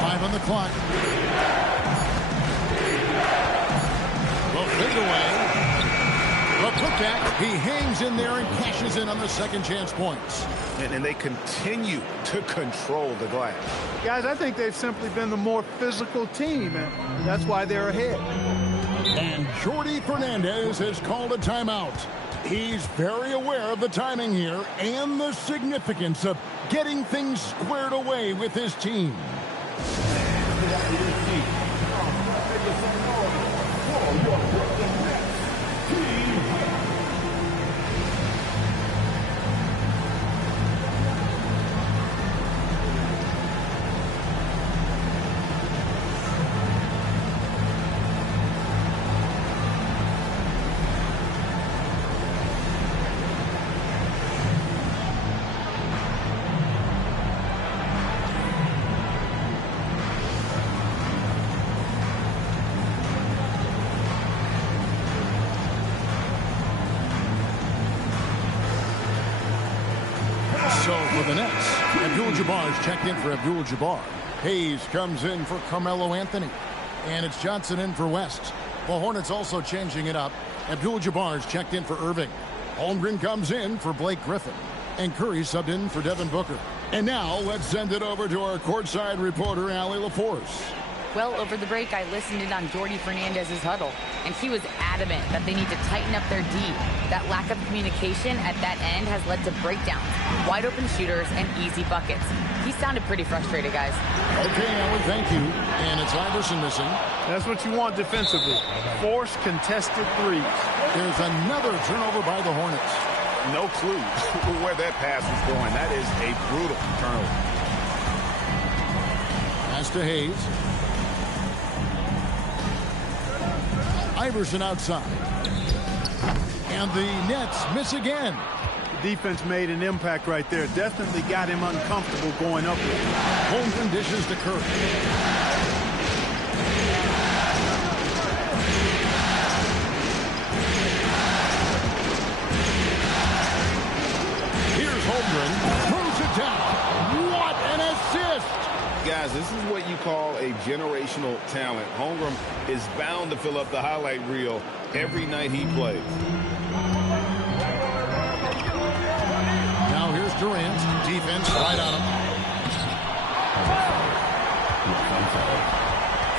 5 on the clock. The fade away. The putback. He hangs in there and cashes in on the second chance points. And they continue to control the glass. Guys, I think they've simply been the more physical team, and that's why they're ahead. And Jordi Fernandez has called a timeout. He's very aware of the timing here and the significance of getting things squared away with his team. So for the Nets, Abdul-Jabbar is checked in for Abdul-Jabbar. Hayes comes in for Carmelo Anthony. And it's Johnson in for West. The Hornets also changing it up. Abdul-Jabbar is checked in for Irving. Holmgren comes in for Blake Griffin. And Curry subbed in for Devin Booker. And now let's send it over to our courtside reporter, Allie LaForce. Well, over the break, I listened in on Jordi Fernandez's huddle, and he was adamant that they need to tighten up their D. That lack of communication at that end has led to breakdowns, wide open shooters, and easy buckets. He sounded pretty frustrated, guys. Okay, Allie, thank you. And it's Iverson missing. That's what you want defensively. Force contested threes. There's another turnover by the Hornets. No clue where that pass was going. That is a brutal turnover. Pass to Hayes. Iverson outside. And the Nets miss again. Defense made an impact right there. Definitely got him uncomfortable going up with him. Holmgren dishes to Curry. Here's Holmgren. Throws it down. What an assist! Guys, this is what you call a generational talent. Holmgren is bound to fill up the highlight reel every night he plays. Now here's Durant. Defense right on him.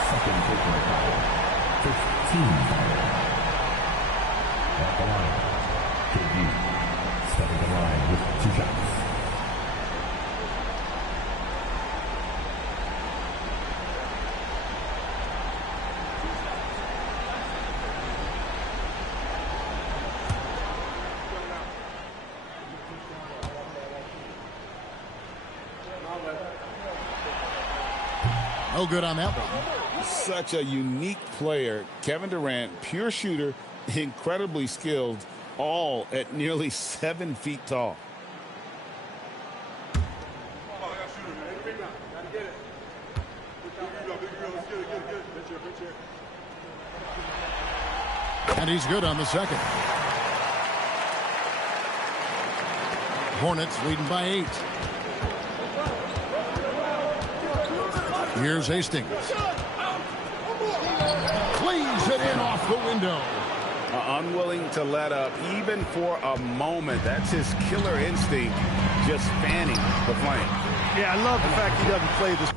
Second personal foul. 15 foul. At the line, KD stepping the line with 2 shots. No good on that one. Such a unique player. Kevin Durant, pure shooter, incredibly skilled, all at nearly 7 feet tall. And he's good on the second. Hornets leading by 8. Here's Hastings. Cleans it in off the window. Unwilling to let up even for a moment. That's his killer instinct, just fanning the flame. Yeah, I love the fact he doesn't play this.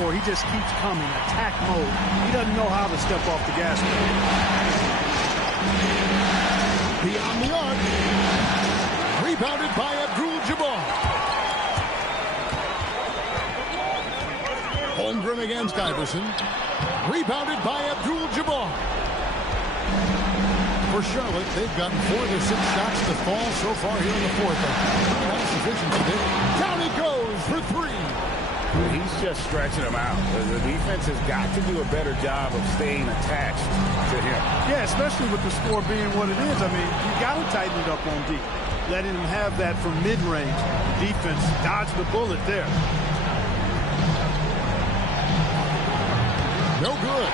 score. He just keeps coming, attack mode. He doesn't know how to step off the gas pedal. Beyond the arc. Rebounded by Abdul-Jabbar. Holmgren against Iverson. Rebounded by Abdul-Jabbar. For Charlotte, they've gotten 4 of their 6 shots to fall so far here in the fourth. Not sufficient today. Down he goes for 3. He's just stretching them out. The defense has got to do a better job of staying attached to him. Yeah, especially with the score being what it is. I mean, you got to tighten it up on D. Letting him have that from mid-range. Defense dodged the bullet there. No good.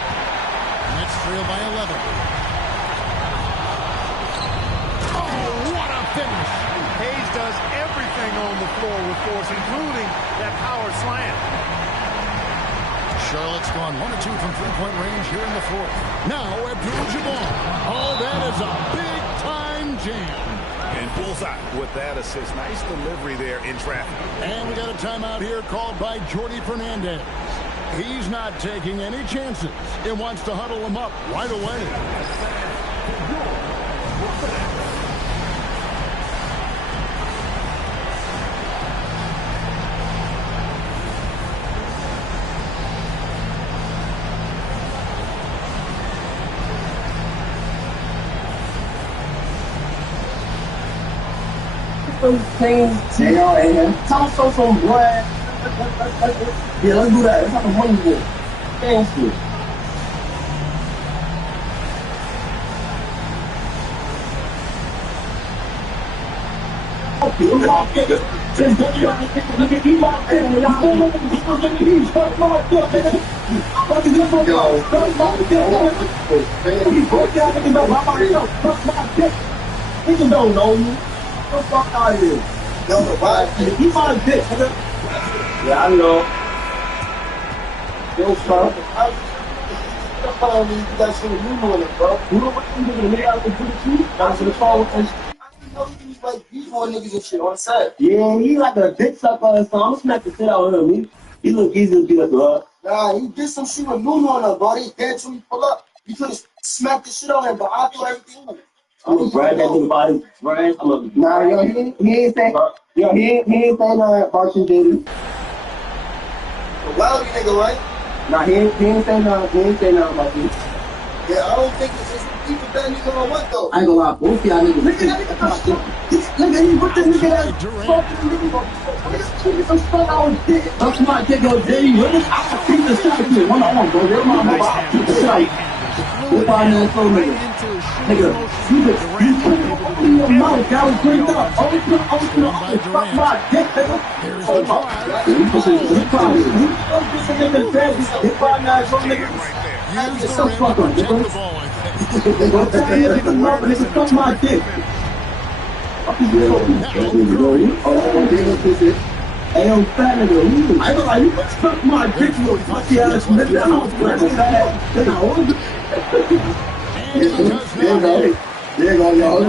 Nets trail by 11. What a finish! Hayes does everything on the floor with force, including that power slam. Charlotte's gone 1 of 2 from three-point range here in the fourth. Now Abdul-Jabbar. Oh, that is a big-time jam. And bullseye with that assist. Nice delivery there in traffic. And we got a timeout here called by Jordi Fernandez. He's not taking any chances. He wants to huddle him up right away. Things, and tell some boy. Yeah, let's do that. Let's have a money boy. Thank you. Niggas don't know me. Get the fuck out of here. Yo, why? He my bitch, nigga. Yeah, I know. Yo, son. You got shit with me on it, bro. You know what you nigga, the nigga out there do the truth? Got to the phone with this. I know he was like, these more niggas and shit on set. Yeah, he like a dick sucker or something. I'm gonna smack the shit out of him. He look easy to be like, nah, he did some shit with Nuno on her, bro. He dead till he pull up. You could have smacked the shit out of him, but I do everything. I'm gonna brag that nigga about his brand. Nah, yo, he ain't say, yo, he ain't say nothing about you, Diddy. Well, you nigga, right? Nah, he ain't say nothing about you. Yeah, I don't think it's just people that nigga or what though. I ain't gonna lie, both y'all niggas. Look at that nigga, he put this nigga that fucking nigga. Some fuck I was dick. That's my dick, yo, Diddy. I beat the shot to you. One on one, bro. You're my mother. I beat the shot. What I know, so nigga, you open your mouth, y'all was putting up. Open up, fuck my dick, nigga. Oh my God. You probably nigga dead. You probably not so nigga. Get some fuck up, nigga. Fuck my dick. Fuck you, oh, hey, yo, fat nigga, I don't like you suck my dick, you fucking ass nigga. I don't fat. Then I hold it. There you go, y'all.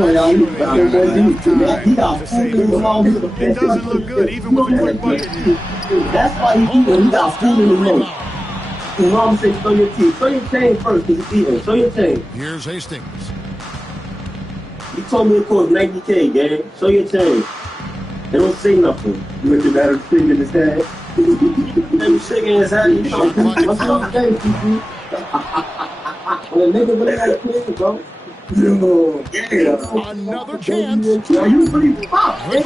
He got food in the mouth. It doesn't look good, even with the quick bucket. That's why he got food in the mouth. You know what I'm saying? Show your teeth. Show your chain first, because he's eating. Show your chain. Here's Hastings. He told me it cost 90K, gang. Show your chain. They don't say nothing. You look at that thing in his head. They be shaking his head. You know, what's up, thank you, well, nigga, what I play, bro? Yo, yeah. Another chance. Yo, you pretty pop. He's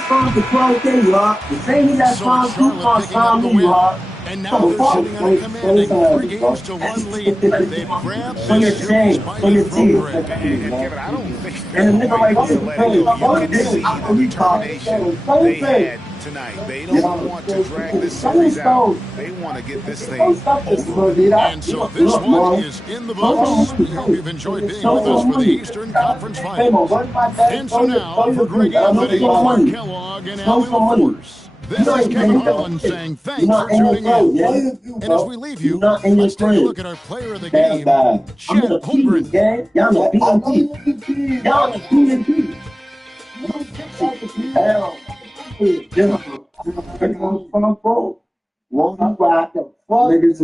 from the 12K, y'all. The same he that farm, he's from Farm New York. And now they're sitting on a commanding 3 games to 1 lead. They've grabbed this series by the throat. And Kevin, I don't think and the nigga right here, you can see the determination they had tonight. They don't want to drag this series out. They want to get this thing over. And so this one is in the books. We hope you've enjoyed being with us for the Eastern Conference Finals. And so now, for Greg Anthony, Mark Kellogg, and Alan Force, this is Kevin Harlan saying thanks for tuning in. And as we leave you, let's take a look at our player of the game, Chet Holmgren. Y'all know BMP. Y'all know BMP. Hell. Won't you rock the fuck? These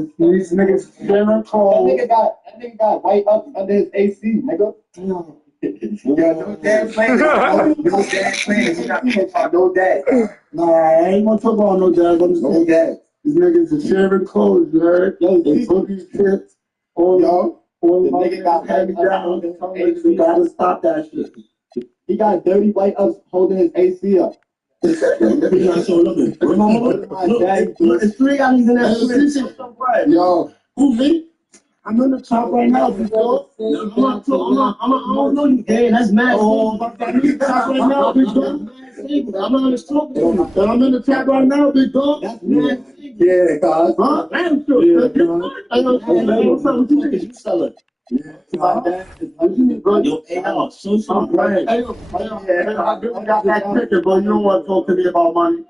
niggas feeling cold. That nigga got white up under his AC, nigga. Yeah, no dad playing. No dad playing. You got to talk about no dad. Nah, I ain't gonna talk about no dad. No dad. These niggas are sharing clothes, you heard? Yo, they took these kids. Yo, the nigga got heavy down. You gotta stop that shit. He got dirty white ups holding his AC up. It's 3 guys in that shit. Yo, who me? I'm in the top right now, big dog. I don't know you, gang. That's mad. I'm in the top right now, big dog. I'm not just talking to you, but I'm in the top right now, big dog. That's mad. Yeah, guys. Huh? I am sure. Yeah, guys. I know what you think you sell it. Yeah, bro, yo, so right. I got that picture, but you don't want to talk to me about money.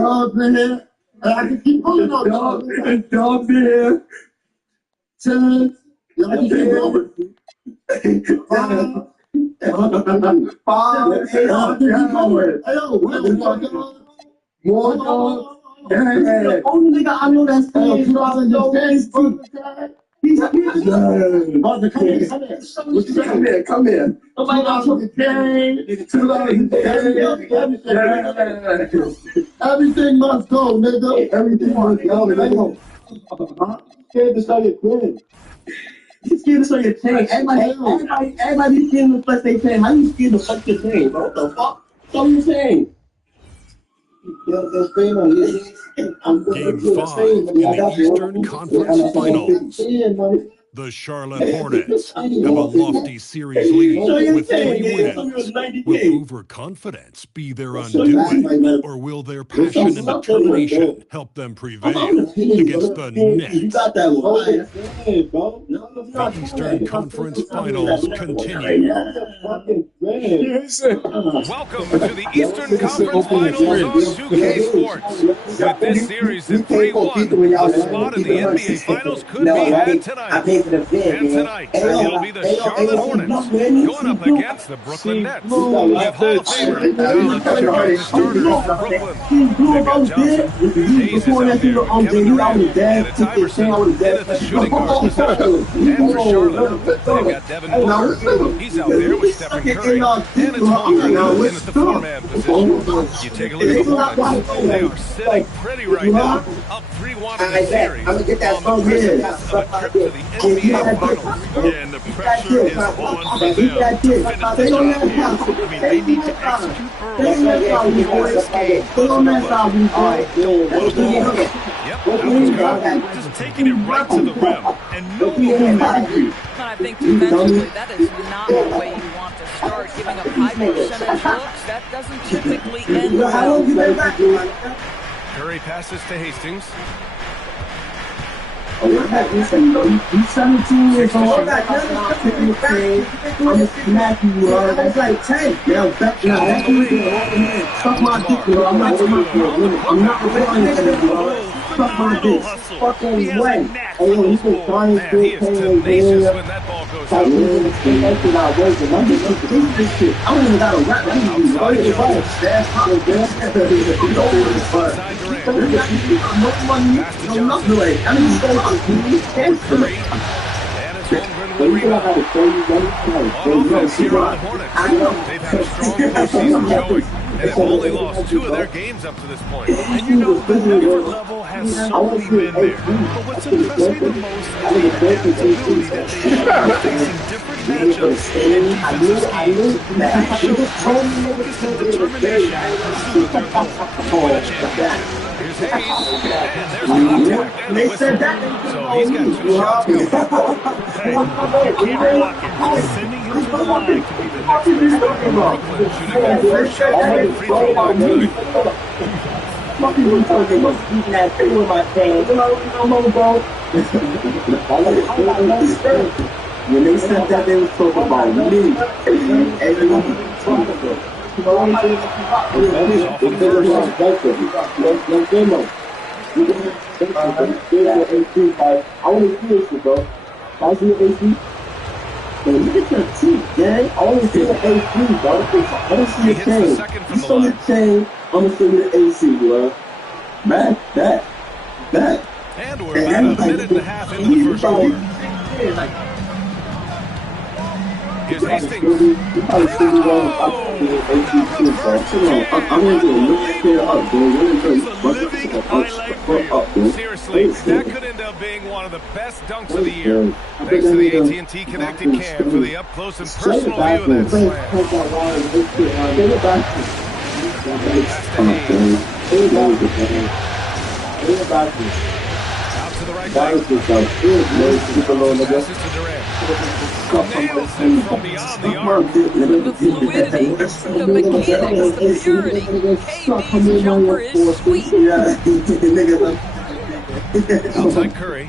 Dogs in here. I can keep pulling on dogs. Dogs in here. Chillin'. I can keep going. More dogs. The only nigga I know that's playing come here. Everything must go, nigga. Everything must go, nigga. Scared to show your queen. You scared to show your chain. Everybody be scared to flex their chain. How you scared to flex your chain, bro? What the fuck? Show your chain. Game 5 in the Eastern Conference Finals. The Charlotte Hornets have a lofty series lead with 3 wins. Will overconfidence be their undoing, or will their passion and determination help them prevail against the Nets? The Eastern Conference Finals continue. Welcome to the Eastern Conference Finals on 2K Sports. With this series at 3-1, a spot in the NBA Finals could be had tonight. And tonight, it'll be the Charlotte Hornets going up against the Brooklyn Nets. With Hall of Famer, now let's check out the starters for Brooklyn. They've got Johnson, Hayes is out there with Kevin Durant, and it's Iverson in at the shooting guard position. And for Charlotte, they've got Devin Booker. He's out there with Stephen Curry, and it's Booker in at the 4-man position. You take a look at the Hornets, they are sitting pretty right now, up 3-1 in the series on the precipice of a trip to the NBA Finals. And the pressure is on for them to finish the job here. I mean, they need to execute early before this game. Yep, that was good. Just taking it right to the rim and no movement. And I think defensively, that is not the way you want to start. Giving up high percentage looks, that doesn't typically end well. Curry passes to Hastings. He's 17 years old. I'm smacking you, that's like 10. Yeah, suck my dick, bro. I'm not replying to this, bro. Suck my dick. Fucking way. Hey, yo, he's been trying to He is tenacious when that ball goes up. I'm this shit. I don't even got a rap. I need to be right. No money, no nothing. I mean, Curry. And it's Holmgren with the rebound. On offense here on the Hornets. They've had a strong postseason showing and have only lost 2 of their games up to this point. And you know, the effort level has certainly been there. But what's impressed me the most is the adaptability that they show, facing different matchups and defensive schemes. They show strong focus and determination to pursue their goal, win a championship. Here's Hayes, and there's the contact and the whistle. So he's got 2 shots going. Hey, you can't block it. Sending him to the line could be the next best thing. Brooklyn shooting their first shot from the free throw line tonight. Fucking retarded, what's beating that thing with my fans? When they said that, they was talking about me. I want to see this, bro. I see your AC. look at your teeth, man. I only see the AC, bro. I don't see a chain. You saw the chain, I'm gonna show you the AC, bro. Back. And we're about a minute and a half into the first quarter. Here's Hastings. I'm gonna do a little clear up, bro. Seriously, that could end up being one of the best dunks of the year. Thanks to the AT&T connected cam for the up-close and personal view of that slam. Out to the right wing. Passes to Durant. Nails it from beyond the arc. The fluidity, the mechanics, the purity. KD's jumper is sweet. Outside Curry.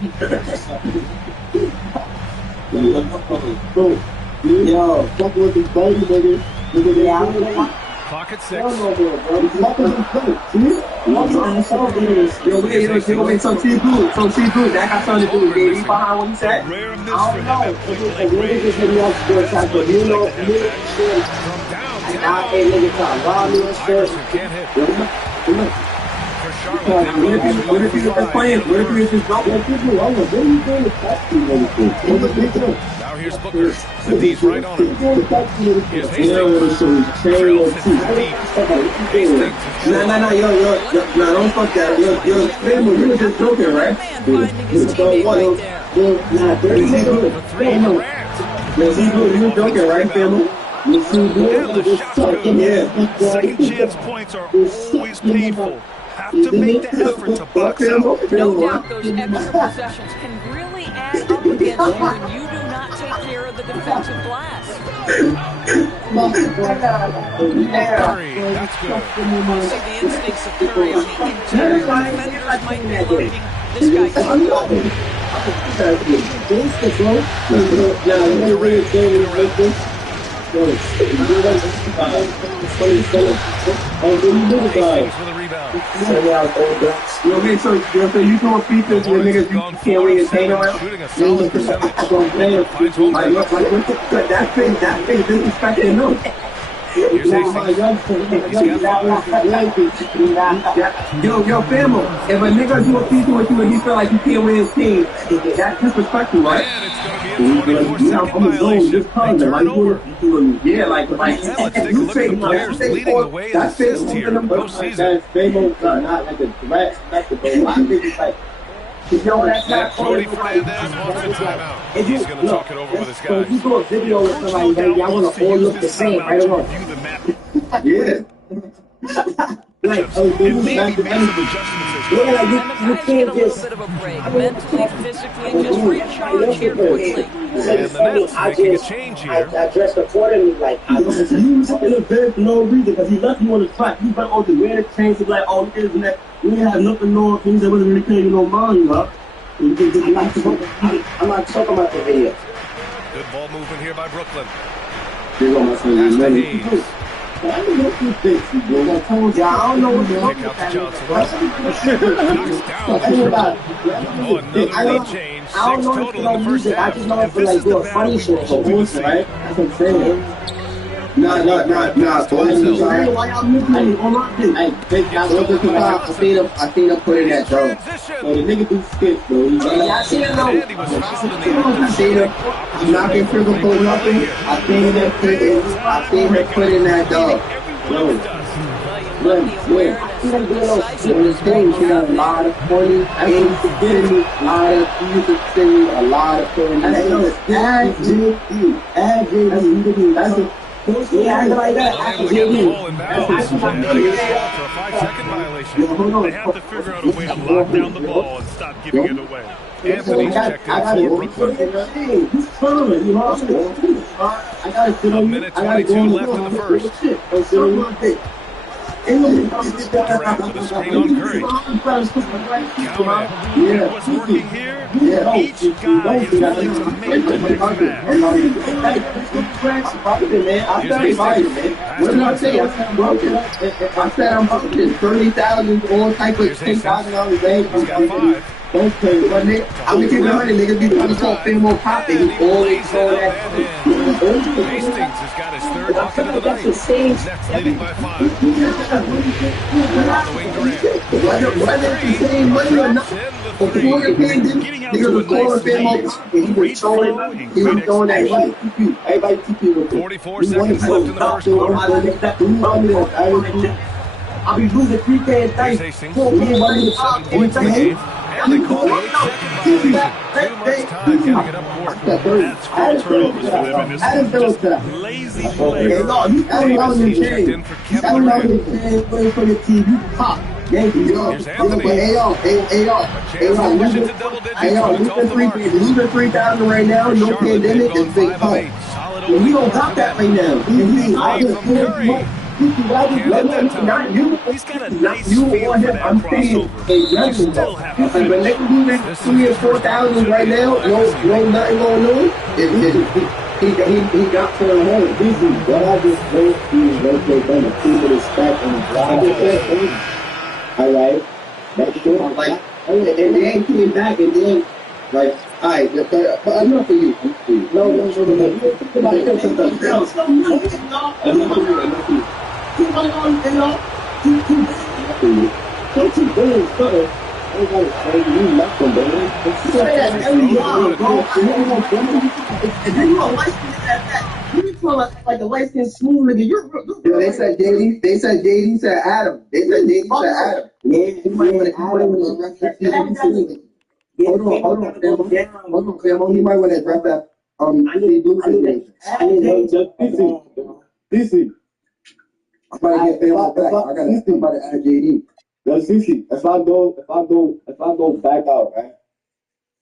Yo, fuck with this baby, nigga. Clock at 6. Yo, some seafood. That got something to do with it. You behind what he said? Rare miss for him at point blank range. Can't hit. For Charlotte, what if he was just playing? What if he was just not? now here's Booker. The D's right on him. Here's Hastings. Trails it deep. Hastings. No, yo, don't fuck that. Yo, Kramer, you were just joking, right? You were joking, right, Kramer? Second chance points are always painful. Have to make the effort to box out. No doubt those extra possessions can really add up against you when you do not take care of the defensive glass. Curry, that's good. See the instincts of Curry on the interior. Defenders might be looking. This For the rebound. Yo, man, so you doing features with niggas you can't wait and paint around? Shooting a solid percentage. Finds That thing disrespecting them. Here's Hastings. He's got 5. Yo, famo, if a nigga do a feature with you and you feel like you can't win his team, that's disrespectful, right? And it's going to be a 24-second violation. Yeah, like let's take a look at the players leading the way in assists here postseason. Not like a threat, that's the goal. Cody Fernandez wants a timeout. He's going to talk it over with his guys. If you do a video with somebody, baby, I want to all look the same, right or wrong? Yeah. Like, you can't get a little bit of a break, mentally, physically, just recharge here quickly. And the Nets making a change here. I dressed accordingly, like, I was using the event for no reason, because he left you on the track. You went on the wear the chains, like, oh, this and that. We didn't have nothing, no things that wasn't really paying you no mind, huh? I'm not talking about the video. Good ball movement here by Brooklyn. Pass to Hayes. I don't know what you think, bro. I told you, I don't know what you're Kick out to Johnson. Knocks down. Oh, another lead change. 6 total in the first half. I just know for like doing funny shit for bullshit, right? That's what I'm saying. Nah. I seen him put in that dog. So the nigga do skits, bro. I seen him though. I seen him. I'm not getting trigger for nothing. I seen him put in that dog. Look. He got a lot of funny games to get me, a lot of music singing, a lot of funny. That's it. Yeah, I like that. For a 5-second violation. They have to figure out a way to lock down the ball and stop giving it away. Anthony's checked in for Brooklyn. A minute 22 left in the first. Durant with a screen on Curry. What's working here? Each guy is willing to make the next I said I'm broken. 30,000, all type of $10,000 a day. He's got 5. Don't play with my nigga. I'm gonna keep it 100, niggas be trying to talk Famo Pop, and he always throw that. Hastings has got his third bucket of the night. Nets leading by 5. On the wing, Durant. Whether it's the same money or not, before the pandemic, niggas was calling Famo Pop, and he was throwing that right TP. Everybody TP with 44 seconds left in the first quarter. I'll be losing 3K and 30. 7 points in the game. And they call the 8-second violation. Too much time getting it up court. That's 4 turnovers for them in this one. Just lazy play. Checked in for Kevin Durant. Waiting for the TV pop. Yankees, Here's Anthony. Hey, losing 3,000 right now, no pandemic, is big pop. We don't got that right now. He's got a nice feel for that crossover. You still have to But they can do that 3,000 or 4,000 right now. No, nothing going on. He got to the home. What I just went through, they done a keep it respect and all right. That's sure. Like, and they ain't came back, and then, like, all right, but enough for you. No. Like a light-skinned smooth nigga. They said JD said Adam. They said JD said Adam. Yeah, you might want to Hold on, Famo. He might want to address that. DC. I'm about to get Famo back. I got to add JD. Yo, Cece, if I go back out, right?